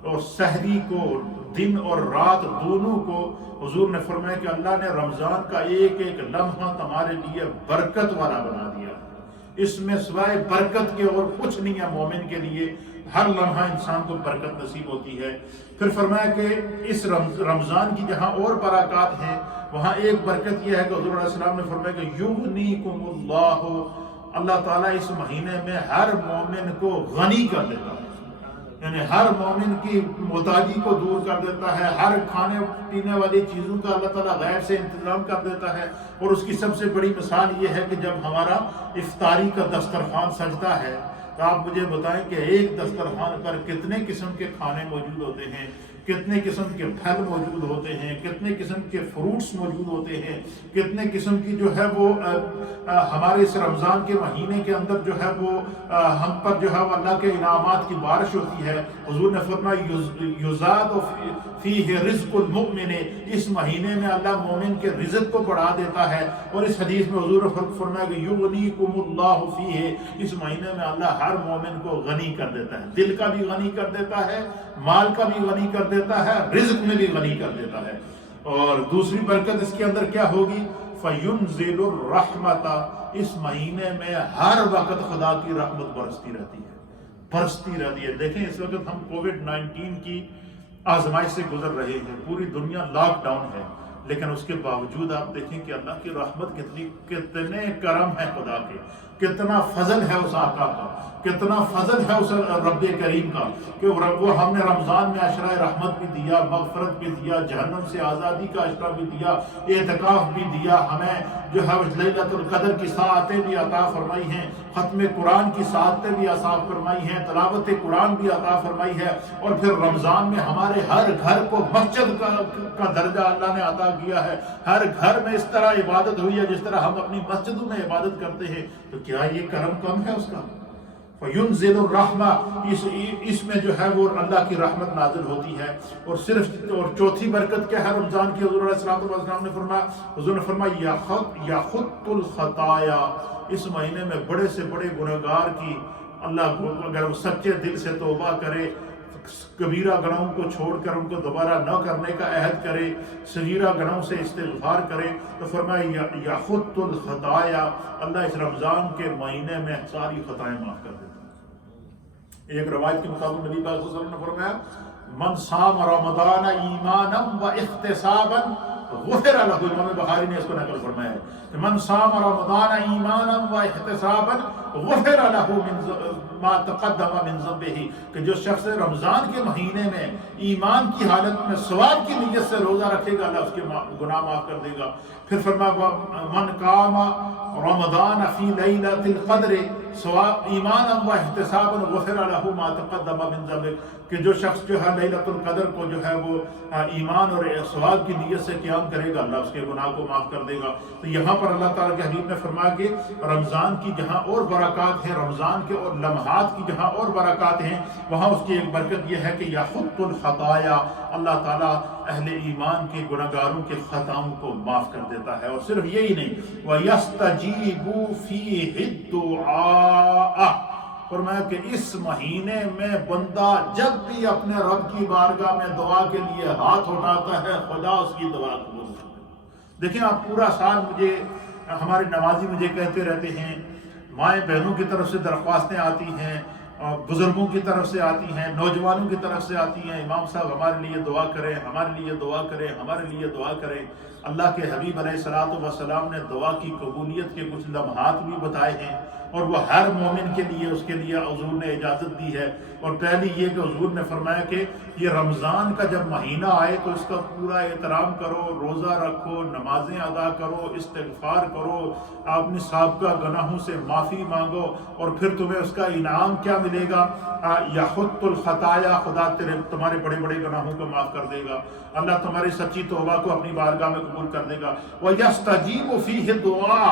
اور سحری کو، دن اور رات دونوں کو، حضور نے فرمایا کہ اللہ نے رمضان کا ایک ایک لمحہ تمہارے لیے برکت والا بنا دیا۔ اس میں سوائے برکت کے اور کچھ نہیں ہے مومن کے لیے، ہر لمحہ انسان کو برکت نصیب ہوتی ہے۔ پھر فرمایا کہ اس رمضان کی جہاں اور برکات ہیں وہاں ایک برکت یہ ہے کہ حضور علیہ السلام نے فرمایا کہ یغنیکم اللہ، اللہ تعالیٰ اس مہینے میں ہر مومن کو غنی کر دیتا ہے، یعنی ہر مومن کی محتاجی کو دور کر دیتا ہے، ہر کھانے پینے والی چیزوں کا اللہ تعالیٰ غیب سے انتظام کر دیتا ہے۔ اور اس کی سب سے بڑی مثال یہ ہے کہ جب ہمارا افطاری کا دسترخوان سجتا ہے تو آپ مجھے بتائیں کہ ایک دسترخوان پر کتنے قسم کے کھانے موجود ہوتے ہیں، کتنے قسم کے پھل موجود ہوتے ہیں، کتنے قسم کے فروٹس موجود ہوتے ہیں، کتنے قسم کی جو ہے وہ ہمارے اس رمضان کے مہینے کے اندر جو ہے وہ ہم پر جو ہے وہ اللہ کے انعامات کی بارش ہوتی ہے۔ حضور نے فرمایا یزاد فیہ رزق المؤمن، اس مہینے میں اللہ مومن کے رزق کو بڑھا دیتا ہے۔ اور اس حدیث میں حضور نے فرمایا کہ یغنیکم اللہ فیہ، اس مہینے میں اللہ ہر مومن کو غنی کر دیتا ہے، دل کا بھی غنی کر دیتا ہے، مال کا بھی غنی کر دیتا ہے، رزق میں بھی غنی کر دیتا ہے۔ اور دوسری برکت اس کے اندر کیا ہوگی؟ فَيُنزِلُ الرَّحْمَةَ، اس مہینے میں ہر وقت خدا کی رحمت برستی رہتی ہے، برستی رہتی ہے۔ دیکھیں اس وقت ہم کووڈ-19 کی آزمائش سے گزر رہے ہیں، پوری دنیا لاک ڈاؤن ہے، لیکن اس کے باوجود آپ دیکھیں کہ اللہ کی رحمت کتنے کرم ہے خدا کے، کتنا فضل ہے اس آقا کا، کتنا فضل ہے اس رب کریم کا کہ وہ ہم نے رمضان میں عشرہ رحمت بھی دیا، مغفرت بھی دیا، جہنم سے آزادی کا عشرہ بھی دیا، اعتکاف بھی دیا، ہمیں جو ہے لیلۃ القدر کی ساعتیں بھی عطا فرمائی ہیں، ختم قرآن کی ساعتیں بھی عطا فرمائی ہیں، تلاوت قرآن بھی عطا فرمائی ہے۔ اور پھر رمضان میں ہمارے ہر گھر کو مسجد کا درجہ اللہ نے عطا کیا ہے، ہر گھر میں اس طرح عبادت ہوئی ہے جس طرح ہم اپنی مسجدوں میں عبادت کرتے ہیں، تو کیا یہ کرم کم ہے اس کا؟ فَيُنزِلُ الرَّحْمَةَ، اس میں جو ہے وہ اللہ کی رحمت نازل ہوتی ہے۔ اور چوتھی برکت کیا ہے رمضان کی؟ حضور علیہ السلام نے فرمایا یَحُطُّ الْخَطَايَا، اس مہینے میں بڑے سے بڑے گنہگار کی اللہ اگر وہ سچے دل سے توبہ کرے، کبیرہ گناہوں کو چھوڑ کر ان کو دوبارہ نہ کرنے کا عہد کرے، صغیرہ گناہوں سے استغفار کرے، تو فرمایا یَحُطُّ الْخَطَايَا، اللہ اس رمضان کے مہینے میں ساری خطائیں معاف کر دیتا ہے۔ ایک روایت کے مطابق نبی پاک صلی اللہ علیہ وسلم نے فرمایا من صام رمضان ایمانا و احتسابا غفر له، امام بخاری نے اس کو نقل فرمایا ہے کہ من صام رمضان ایمانا و احتسابا غفر له ما تقدم من ذنبه، کہ جو شخص رمضان کے مہینے میں ایمان کی حالت میں ثواب کی نیت سے روزہ رکھے گا اللہ اس کے گناہ معاف کر دے گا۔ پھر فرمایا من قام رمضان فی لیلۃ القدر ثواب ایمانا و احتسابا غفر له ما تقدم من ذنبه، کہ جو شخص جو ہے لیلۃ القدر کو جو ہے وہ ایمان اور ثواب کی نیت سے قیام کرے گا اللہ اس کے گناہ کو معاف کر دے گا۔ تو یہاں پر اللہ تعالیٰ کے حبیب نے فرمایا کہ رمضان کی جہاں اور برکات ہیں، رمضان کے اور لمحات کی جہاں اور برکات ہیں، وہاں اس کی ایک برکت یہ ہے کہ یحُطُّ الْخَطَايَا، اللہ تعالیٰ اہل ایمان کے گناہگاروں کے خطاؤں کو معاف کر دیتا ہے۔ اور صرف یہی نہیں، وَيَسْتَجِيبُ فِيهِ الدُّعَاءَ، فرمایا کہ اس مہینے میں بندہ جب بھی اپنے رب کی بارگاہ میں دعا کے لیے ہاتھ اٹھاتا ہے خدا اس کی دعا قبول کرتا ہے۔ دیکھیں آپ پورا سال ہمارے نمازی مجھے کہتے رہتے ہیں، مائیں بہنوں کی طرف سے درخواستیں آتی ہیں، بزرگوں کی طرف سے آتی ہیں، نوجوانوں کی طرف سے آتی ہیں، امام صاحب ہمارے لیے دعا کریں، ہمارے لیے دعا کریں، ہمارے لیے دعا کریں۔ اللہ کے حبیب علیہ الصلوۃ والسلام نے دعا کی قبولیت کے کچھ لمحات بھی بتائے ہیں اور وہ ہر مومن کے لیے اس کے لیے حضور نے اجازت دی ہے۔ اور پہلی یہ کہ حضور نے فرمایا کہ یہ رمضان کا جب مہینہ آئے تو اس کا پورا احترام کرو، روزہ رکھو، نمازیں ادا کرو، استغفار کرو، اپنے سابقہ گناہوں سے معافی مانگو، اور پھر تمہیں اس کا انعام کیا ملے گا؟ یحط الخطایا، خدا تمہارے بڑے بڑے گناہوں کو معاف کر دے گا، اللہ تمہاری سچی توبہ کو اپنی بارگاہ میں قبول کر دے گا۔ وَيَسْتَجِيبُ فِيهِ دعا،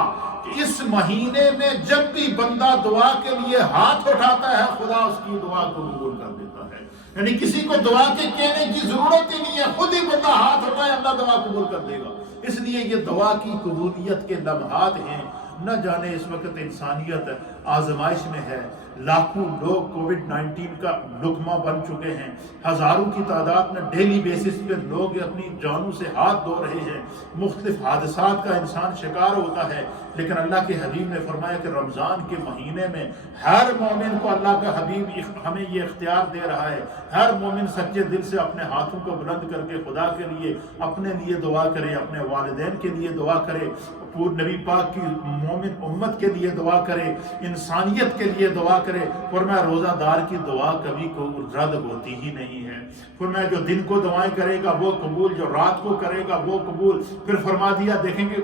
اس مہینے میں جب بھی بندہ دعا کے لیے ہاتھ اٹھاتا ہے خدا اس کی دعا کو قبول کر دیتا ہے، یعنی کسی کو دعا کے کہنے کی ضرورت ہی نہیں ہے، خود ہی بندہ ہاتھ اٹھائے اللہ دعا قبول کر دے گا۔ اس لیے یہ دعا کی قبولیت کے لمحات ہیں۔ نہ جانے اس وقت انسانیت آزمائش میں ہے، لاکھوں لوگ کووڈ-19 کا لقمہ بن چکے ہیں، ہزاروں کی تعداد میں ڈیلی بیسس پہ لوگ اپنی جانوں سے ہاتھ دھو رہے ہیں، مختلف حادثات کا انسان شکار ہوتا ہے، لیکن اللہ کے حبیب نے فرمایا کہ رمضان کے مہینے میں ہر مومن کو اللہ کا حبیب ہمیں یہ اختیار دے رہا ہے، ہر مومن سچے دل سے اپنے ہاتھوں کو بلند کر کے خدا کے لیے اپنے لیے دعا کرے، اپنے والدین کے لیے دعا کرے، پور نبی پاک کی مومن امت کے لیے دعا کرے، انسانیت کے لیے دعا کرے۔ فرمایا روزہ دار کی دعا کبھی کو رد ہوتی ہی نہیں ہے۔ فرمایا جو دن کو دعائیں کرے گا وہ قبول، جو رات کو کرے گا وہ قبول۔ پھر فرما دیا، دیکھیں گے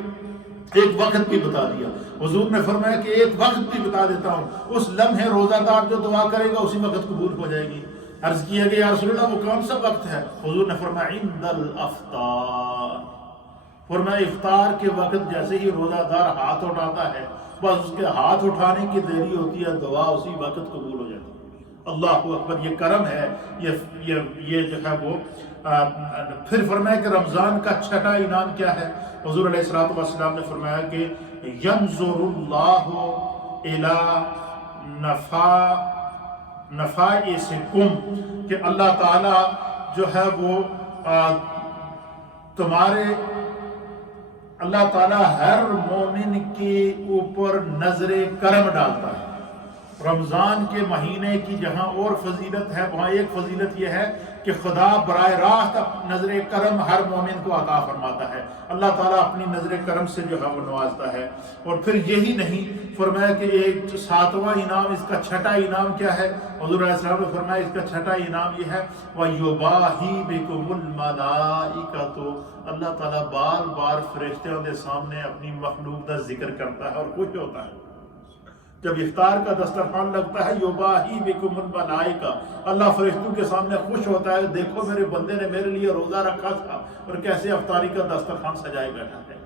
ایک وقت بھی بتا دیا، حضور نے فرمایا کہ ایک وقت بھی بتا دیتا ہوں، اس لمحے روزہ دار جو دعا کرے گا اسی وقت قبول ہو جائے گی۔ عرض کیا کہ یا رسول اللہ وہ کون سا وقت ہے؟ حضور نے فرمایا عند الافطار، فرمایا افطار کے وقت جیسے ہی روزہ دار ہاتھ اٹھاتا ہے بس اس کے ہاتھ اٹھانے کی دیری ہوتی ہے، دعا اسی وقت قبول ہو جاتی ہے۔ اللہ اکبر، یہ کرم ہے، یہ جو ہے وہ۔ پھر فرمایا کہ رمضان کا چھٹا انعام کیا ہے؟ حضور علیہ الصلوۃ والسلام نے فرمایا کہ ینظر اللہ الی نفائسکم، کہ اللہ تعالی جو ہے وہ اللہ تعالیٰ ہر مومن کے اوپر نظر کرم ڈالتا ہے۔ رمضان کے مہینے کی جہاں اور فضیلت ہے وہاں ایک فضیلت یہ ہے کہ خدا براہ راست نظر کرم ہر مومن کو عطا فرماتا ہے، اللہ تعالیٰ اپنی نظر کرم سے جو ہے وہ نوازتا ہے۔ اور پھر یہی نہیں، فرمایا کہ ایک ساتواں انعام، اس کا چھٹا انعام کیا ہے؟ حضور علیہ السلام نے فرمایا اس کا چھٹا انعام یہ ہے وَيُبَاهِي بِكُمُ الْمَلَائِكَةُ، اللہ تعالیٰ بار بار فرشتوں کے سامنے اپنی مخلوق کا ذکر کرتا ہے اور خوش ہوتا ہے۔ جب افطار کا دسترخوان لگتا ہے یوباہی بکم الملائکہ، اللہ فرشتوں کے سامنے خوش ہوتا ہے، دیکھو میرے بندے نے میرے لیے روزہ رکھا تھا اور کیسے افطاری کا دسترخوان سجائے بیٹھا ہے۔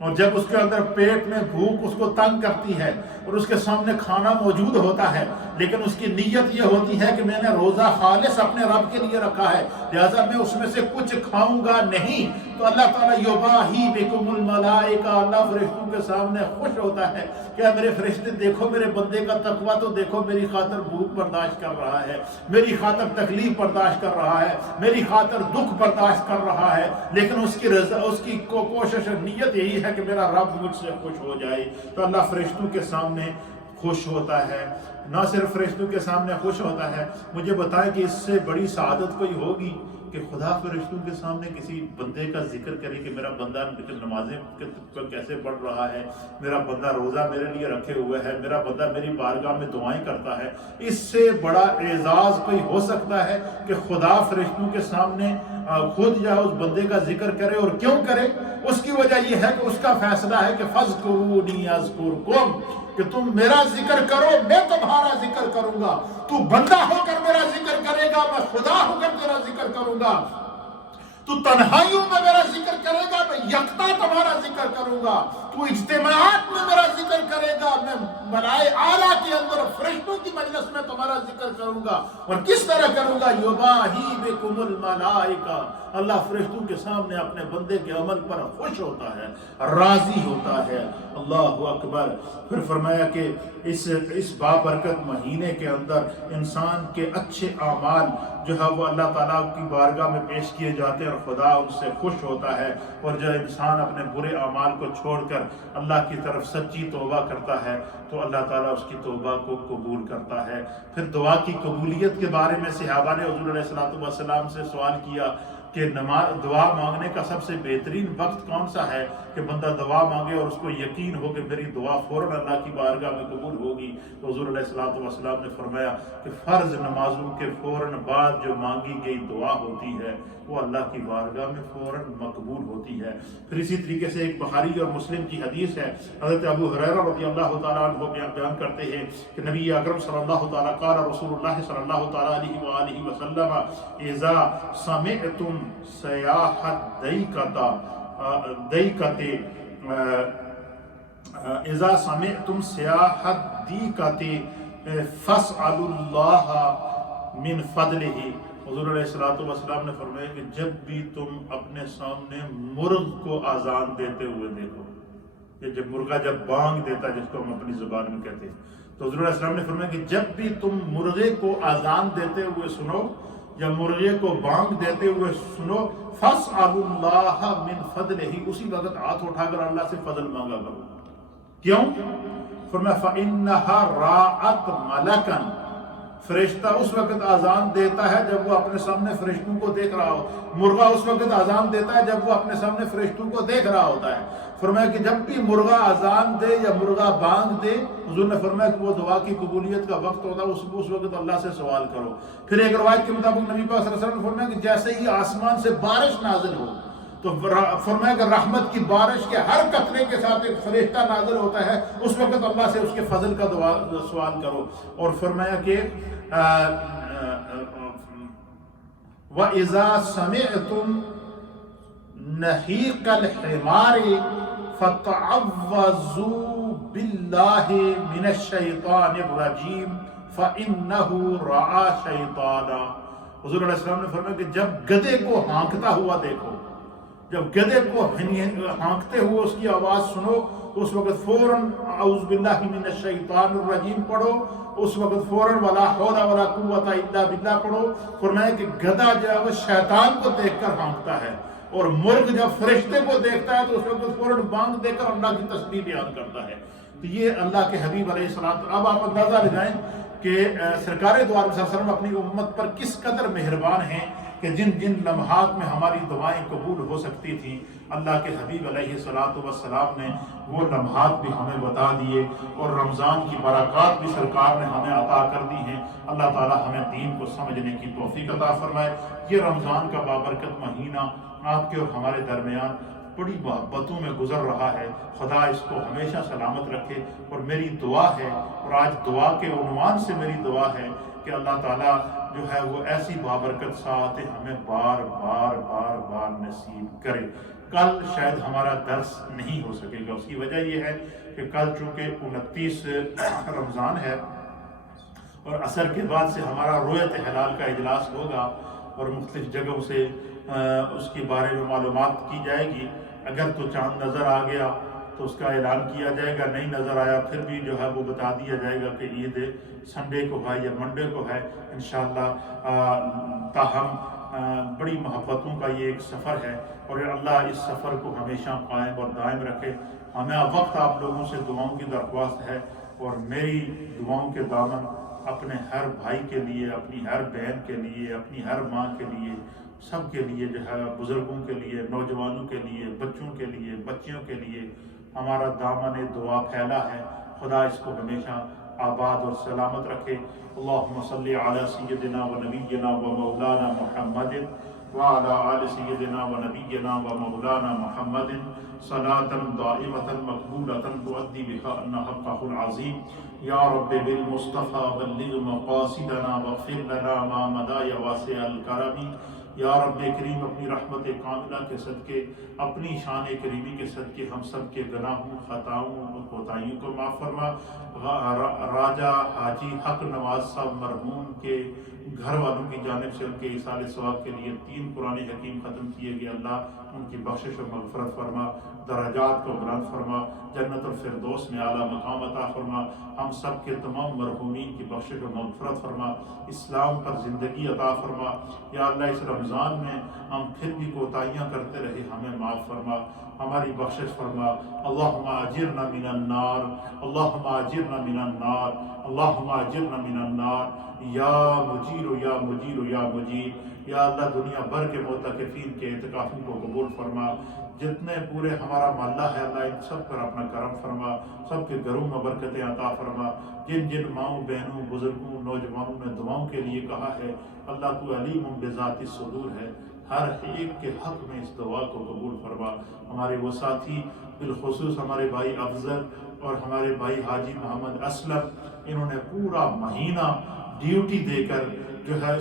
اور جب اس کے اندر پیٹ میں بھوک اس کو تنگ کرتی ہے اور اس کے سامنے کھانا موجود ہوتا ہے لیکن اس کی نیت یہ ہوتی ہے کہ میں نے روزہ خالص اپنے رب کے لیے رکھا ہے لہٰذا میں اس میں سے کچھ کھاؤں گا نہیں، تو اللہ تعالیٰ یوباہی بکم الملائکہ، اللہ فرشتوں کے سامنے خوش ہوتا ہے کہ میرے فرشتے دیکھو میرے بندے کا تقویٰ، تو دیکھو میری خاطر بھوک برداشت کر رہا ہے، میری خاطر تکلیف برداشت کر رہا ہے، میری خاطر دکھ برداشت کر رہا ہے، لیکن اس کی رضا، اس کی کوشش اور نیت یہی ہے کہ میرا رب مجھ سے خوش ہو جائے۔ تو اللہ فرشتوں کے سامنے خوش ہوتا ہے، نہ صرف فرشتوں کے سامنے خوش ہوتا ہے، مجھے بتائیں کہ اس سے بڑی سعادت کوئی ہوگی کہ خدا فرشتوں کے سامنے کسی بندے کا ذکر کرے کہ میرا بندہ نمازیں کیسے پڑھ رہا ہے، میرا بندہ روزہ میرے لیے رکھے ہوئے ہے، میرا بندہ میری بارگاہ میں دعائیں کرتا ہے۔ اس سے بڑا اعزاز کوئی ہو سکتا ہے کہ خدا فرشتوں کے سامنے خود یا اس بندے کا ذکر کرے؟ اور کیوں کرے؟ اس کی وجہ یہ ہے کہ اس کا فیصلہ ہے کہ فَاذْكُرُونِي أَذْكُرْكُمْ، کہ تم میرا ذکر کرو میں تمہارا ذکر کروں گا، تو بندہ ہو کر میرا ذکر کرے گا میں خدا ہو کر تیرا ذکر کروں گا، تو تنہائیوں میں میرا ذکر کرے گا میں یکتا تمہارا ذکر کروں گا، تو اجتماعات میں میرا ذکر کرے گا میں ملائے اعلیٰ کے اندر فرشتوں کی مجلس میں تمہارا ذکر کروں گا۔ اور کس طرح کروں گا؟ یوباہی بکم الملائکہ، اللہ فرشتوں کے سامنے اپنے بندے کے عمل پر خوش ہوتا ہے، راضی ہوتا ہے۔ اللہ اکبر۔ پھر فرمایا کہ اس بابرکت مہینے کے اندر انسان کے اچھے اعمال جو ہے وہ اللہ تعالیٰ کی بارگاہ میں پیش کیے جاتے ہیں اور خدا ان سے خوش ہوتا ہے، اور جو انسان اپنے برے اعمال کو چھوڑ کر اللہ کی طرف سچی توبہ کرتا ہے تو اللہ تعالیٰ اس کی توبہ کو قبول کرتا ہے۔ پھر دعا کی قبولیت کے بارے میں صحابہ نے حضور علیہ الصلوۃ والسلام سے سوال کیا، کہ دعا مانگنے کا سب سے بہترین وقت کون سا ہے کہ بندہ دعا مانگے اور اس کو یقین ہو کہ میری دعا فوراً اللہ کی بارگاہ میں قبول ہوگی. تو حضور علیہ الصلوۃ والسلام نے فرمایا کہ فرض نمازوں کے فوراً بعد جو مانگی گئی دعا ہوتی ہے وہ اللہ کی بارگاہ میں فوراً مقبول ہوتی ہے. پھر اسی طریقے سے ایک بخاری اور مسلم کی حدیث ہے، حضرت ابو ہریرہ رضی اللہ تعالیٰ عنہ بیان کرتے ہیں کہ نبی اکرم صلی اللہ تعالیٰ قال رسول اللہ صلی اللہ تعالیٰ علیہ وآلہ وسلم اذا سمعتم سیاح دیکت اذا سمعتم سیاح دیکت فاسألوا اللہ من فضلہ. حضور علیہ السلام نے فرمایا کہ جب بھی تم اپنے سامنے مرغ کو اذان دیتے ہوئے دیکھو، کہ جب مرغا جب بانگ دیتا ہے جس کو ہم اپنی زبان میں کہتے ہیں، تو حضور علیہ السلام نے فرمایا کہ جب بھی تم مرغے کو اذان دیتے ہوئے سنو یا مرغے کو بانگ دیتے ہوئے سنو، فاسألوا اللہ من فضلہ، اسی وقت ہاتھ اٹھا کر اللہ سے فضل مانگا کرو. کیوں؟ فرمایا فإنها راعت ملکا، فرشتہ اس وقت اذان دیتا ہے جب وہ اپنے سامنے فرشتوں کو دیکھ رہا ہو. مرغا اس وقت اذان دیتا ہے جب وہ اپنے سامنے فرشتوں کو دیکھ رہا ہوتا ہے. فرمایا کہ جب بھی مرغا اذان دے یا مرغا بانگ دے، حضور نے فرمایا کہ وہ دعا کی قبولیت کا وقت ہوتا ہے، اس وقت اللہ سے سوال کرو. پھر ایک روایت کے مطابق نبی پاک صلی اللہ علیہ وسلم نے فرمایا کہ جیسے ہی آسمان سے بارش نازل ہو تو فرمایا کہ رحمت کی بارش کے ہر قطرے کے ساتھ ایک فرشتہ نازل ہوتا ہے، اس وقت اللہ سے اس کے فضل کا سوال کرو. اور فرمایا کہ وَإِذَا سَمِعْتُمْ نَحِيقَ الْحِمَارِ فَتَعَوَّذُوا بِاللَّهِ مِنَ الشَّيْطَانِ الرَّجِيمِ فَإِنَّهُ رَعَى شَيْطَانًا. حضور علیہ السلام نے فرمایا کہ جب گدھے کو ہانکتا ہوا دیکھو، جب گدھے کو ہانکتے ہوئے اس کی آواز سنو، اس وقت فوراً اعوذ باللہ من الشیطان الرجیم پڑھو، اس وقت فوراً ولا حول ولا قوت الا باللہ پڑھو. فرمایا کہ گدھا جو ہے وہ شیطان کو دیکھ کر ہانکتا ہے، اور مرغ جب فرشتے کو دیکھتا ہے تو اس وقت فوراً بانگ دے کر اللہ کی تسبیح بیان کرتا ہے. تو یہ اللہ کے حبیب علیہ السلام. اب آپ اندازہ لگائیں کہ سرکار دو عالم صلی اللہ علیہ وسلم اپنی امت پر کس قدر مہربان ہیں کہ جن جن لمحات میں ہماری دعائیں قبول ہو سکتی تھیں، اللہ کے حبیب علیہ السلام نے وہ لمحات بھی ہمیں بتا دیے، اور رمضان کی برکات بھی سرکار نے ہمیں عطا کر دی ہیں. اللہ تعالی ہمیں دین کو سمجھنے کی توفیق عطا فرمائے. یہ رمضان کا بابرکت مہینہ آپ کے اور ہمارے درمیان بڑی محبتوں میں گزر رہا ہے. خدا اس کو ہمیشہ سلامت رکھے. اور میری دعا ہے، اور آج دعا کے عنوان سے میری دعا ہے کہ اللہ تعالیٰ جو ہے وہ ایسی بابرکت ساعتیں ہمیں بار بار بار بار نصیب کرے. کل شاید ہمارا درس نہیں ہو سکے گا، اس کی وجہ یہ ہے کہ کل چونکہ 29 رمضان ہے اور عصر کے بعد سے ہمارا رویت ہلال کا اجلاس ہوگا، اور مختلف جگہوں سے اس کے بارے میں معلومات کی جائے گی. اگر تو چاند نظر آ گیا تو اس کا اعلان کیا جائے گا، نہیں نظر آیا پھر بھی جو ہے وہ بتا دیا جائے گا کہ عید سنڈے کو ہے یا منڈے کو ہے انشاءاللہ. تاہم بڑی محبتوں کا یہ ایک سفر ہے، اور اللہ اس سفر کو ہمیشہ قائم اور دائم رکھے. ہمیں وقت آپ لوگوں سے دعاؤں کی درخواست ہے، اور میری دعاؤں کے دامن اپنے ہر بھائی کے لیے، اپنی ہر بہن کے لیے، اپنی ہر ماں کے لیے، سب کے لیے جو ہے، بزرگوں کے لیے، نوجوانوں کے لیے، بچوں کے لیے، بچیوں کے لیے ہمارا دامن دعا پھیلا ہے. خدا اس کو ہمیشہ آباد اور سلامت رکھے. اللہم صلی علی سیدنا و نبینا و مولانا محمد وعلی آل سیدنا و نبینا و مولانا محمد صلاة دائمة مقبولة تؤدی بها ان حقہ العظیم. یا رب بالمصطفى بلغ مقاصدنا واغفر لنا ما مضى یا واسع الکرم. یا رب کریم اپنی رحمت کاملہ کے صدقے، اپنی شان کریمی کے صدقے ہم سب کے گناہوں، خطاؤں اور کوتاہیوں کو معاف فرما. راجہ حاجی حق نواز صاحب مرحوم کے گھر والوں کی جانب سے ان کے ایصال ثواب کے لیے 3 قرآن حکیم ختم کیے گئے. اللہ ان کی بخشش و مغفرت فرما، درجات کو بلند فرما، جنت الفردوس میں اعلیٰ مقام عطا فرما. ہم سب کے تمام مرحومین کی بخشش و مغفرت فرما، اسلام پر زندگی عطا فرما. یا اللہ اس رمضان میں ہم پھر بھی کوتاہیاں کرتے رہے، ہمیں معاف فرما، ہماری بخشش فرما. اللہم اجرنا من النار، اللہم اجرنا من النار، اللہم اجرنا من النار. یا مجیب مجیر یا مجیر یا مجیر۔ یا اللہ دنیا بھر کے معتکفین کے اعتکافوں کو قبول فرما، جتنے پورے ہمارا محلہ ہے اللہ ان سب پر اپنا کرم فرما، سب کے گھروں میں برکتیں عطا فرما۔ جن جن ماؤں بہنوں بزرگوں نوجوانوں نے دعاؤں کے لیے کہا ہے اللہ تو علیم بذات الصدور ہے، ہر ایک کے حق میں اس دعا کو قبول فرما۔ ہمارے وہ ساتھی بالخصوص ہمارے بھائی افضل اور ہمارے بھائی حاجی محمد اسلم، انہوں نے پورا مہینہ ڈیوٹی دے کر جو ہے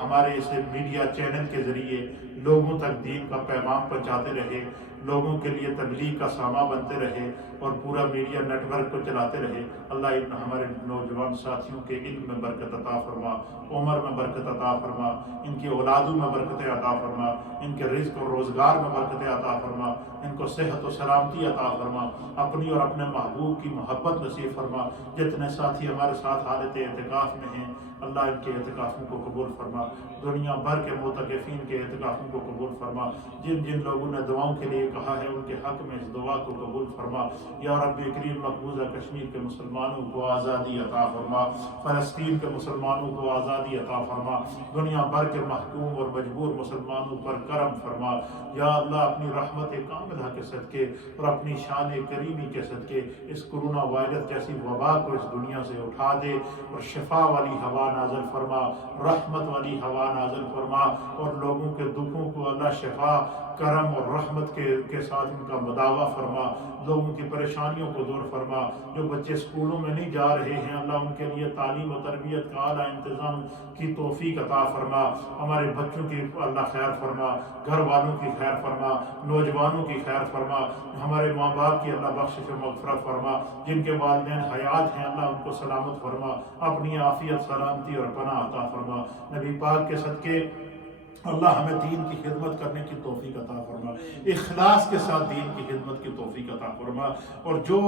ہمارے اس میڈیا چینل کے ذریعے لوگوں تک دین کا پیغام پہنچاتے رہے، لوگوں کے لیے تبلیغ کا سامہ بنتے رہے اور پورا میڈیا نیٹ ورک کو چلاتے رہے۔ اللہ ان ہمارے نوجوان ساتھیوں کے علم میں برکت عطا فرما، عمر میں برکت عطا فرما، ان کی اولادوں میں برکتیں عطا فرما، ان کے رزق اور روزگار میں برکتیں عطا فرما، ان کو صحت و سلامتی عطا فرما، اپنی اور اپنے محبوب کی محبت نصیب فرما۔ جتنے ساتھی ہمارے ساتھ حالت اعتکاف میں ہیں اللہ ان کے اعتکافوں کو قبول فرما، دنیا بھر کے معتکفین کے اعتکافوں کو قبول فرما۔ جن جن لوگوں نے دعاؤں کے لیے کہا ہے ان کے حق میں اس دعا کو قبول فرما۔ یا رب کریم مقبوضہ کشمیر کے مسلمانوں کو آزادی عطا فرما، فلسطین کے مسلمانوں کو آزادی عطا فرما، دنیا بھر کے محکوم اور مجبور مسلمانوں پر کرم فرما۔ یا اللہ اپنی رحمت کاملہ کے صدقے اور اپنی شان کریمی کے صدقے اس کرونا وائرس جیسی وبا کو اس دنیا سے اٹھا دے اور شفا والی ہوا نازل فرما، رحمت والی ہوا نازل فرما، اور لوگوں کے دکھوں کو اللہ شفا کرم اور رحمت کے ساتھ ان کا مداوع فرما، لوگوں کی پریشانیوں کو دور فرما۔ جو بچے اسکولوں میں نہیں جا رہے ہیں اللہ ان کے لیے تعلیم و تربیت کا اعلیٰ انتظام کی توفیق عطا فرما، ہمارے بچوں کی اللہ خیر فرما، گھر والوں کی خیر فرما، نوجوانوں کی خیر فرما، ہمارے ماں باپ کی اللہ بخشش و مغفرت فرما، جن کے والدین حیات ہیں اللہ ان کو سلامت فرما، اپنی عافیت سلامتی اور پناہ عطا فرما۔ نبی پاک کے صدقے اللہ ہمیں دین کی خدمت کرنے کی توفیق عطا فرما، اخلاص کے ساتھ دین کی خدمت کی توفیق عطا فرما، اور جو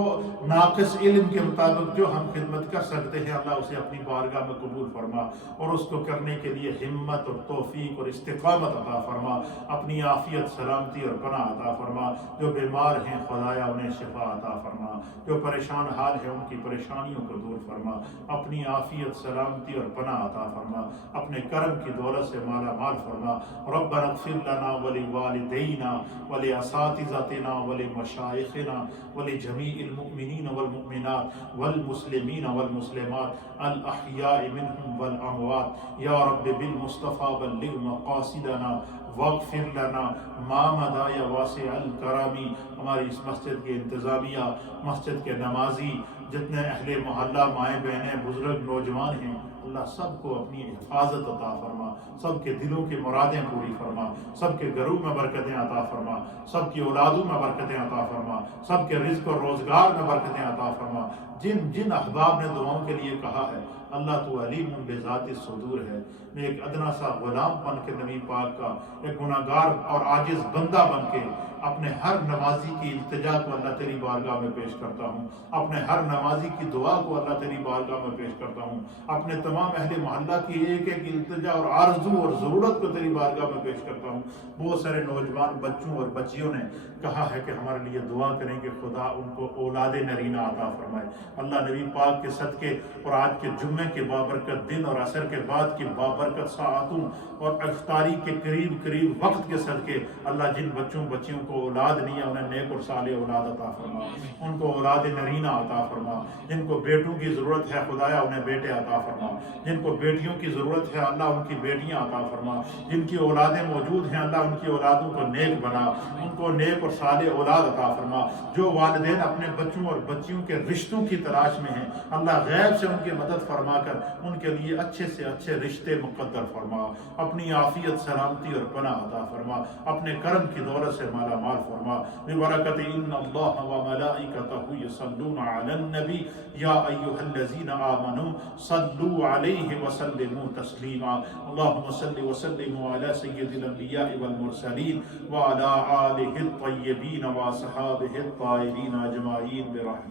ناقص علم کے مطابق جو ہم خدمت کر سکتے ہیں اللہ اسے اپنی بارگاہ میں قبول فرما، اور اس کو کرنے کے لیے ہمت اور توفیق اور استقامت عطا فرما، اپنی عافیت سلامتی اور پناہ عطا فرما۔ جو بیمار ہیں خدایا انہیں شفا عطا فرما، جو پریشان حال ہیں ان کی پریشانیوں کو دور فرما، اپنی عافیت سلامتی اور پناہ عطا فرما، اپنے کرم کی دولت سے مالا مال فرما۔ ربنا اغفر لنا ولوالدينا ولأساتذتنا ولمشايخنا ولجميع المؤمنين والمؤمنات والمسلمين والمسلمات الأحياء منهم والأموات يا رب بالمصطفى بلغ مقاصدنا واغفر لنا ما مضى يا واسع الكرم۔ ہماری اس مسجد کے انتظامیہ، مسجد کے نمازی، جتنے اہل محلہ مائیں بہنیں بزرگ نوجوان ہیں اللہ سب کو اپنی حفاظت عطا فرما، سب کے دلوں کی مرادیں پوری فرما، سب کے گھروں میں برکتیں عطا فرما، سب کی اولادوں میں برکتیں عطا فرما، سب کے رزق اور روزگار میں برکتیں عطا فرما۔ جن جن احباب نے دعاؤں کے لیے کہا ہے اللہ تو علیم بذات الصدور ہے۔ میں ایک ادنا سا غلام بن کے نبی پاک کا ایک گناہگار اور عاجز بندہ بن کے اپنے ہر نمازی کی التجا کو اللہ تیری بارگاہ میں پیش کرتا ہوں، اپنے ہر نمازی کی دعا کو اللہ تیری بارگاہ میں پیش کرتا ہوں، اپنے تمام اہل محلہ کی ایک ایک التجا اور آرزو اور ضرورت کو تیری بارگاہ میں پیش کرتا ہوں۔ بہت سارے نوجوان بچوں اور بچیوں نے کہا ہے کہ ہمارے لیے دعا کریں کہ خدا ان کو اولاد نرینہ عطا فرمائے۔ اللہ نبی پاک کے صدقے اور آج کے جمعے کے بابرکت دن اور عصر کے بعد کی بابرکت ساعتوں اور افطاری کے قریب وقت کے صدقے اللہ جن بچوں بچیوں کو اولاد نہیں ہے انہیں نیک اور صالح اولاد عطا فرما، ان کو اولاد نرینہ عطا فرما، جن کو بیٹوں کی ضرورت ہے خدایا انہیں بیٹے عطا فرما، جن کو بیٹیوں کی ضرورت ہے اللہ ان کی بیٹیاں عطا فرما، جن کی اولادیں موجود ہیں اللہ ان کی اولادوں کو نیک بنا، ان کو نیک اور صالح اولاد عطا فرما۔ جو والدین اپنے بچوں اور بچیوں کے رشتوں کی تلاش میں ہیں اللہ غیب سے ان کی مدد فرما کر ان کے لیے اچھے سے اچھے رشتے مقدر فرما، اپنی عافیت سلامتی اور پناہ عطا فرما، اپنے کرم کی دولت سے مالا مال فرما۔ ببرکت ان اللہ وملائکتہ یصلون علی النبی یا ایھا الذین آمنوا صلوا علیہ وسلموا تسلیما۔ اللہم صل وسلم علی سید الانبیاء والمرسلین وعلی آلہ الطیبین واصحابہ الطاہرین اجمعین برحمتک۔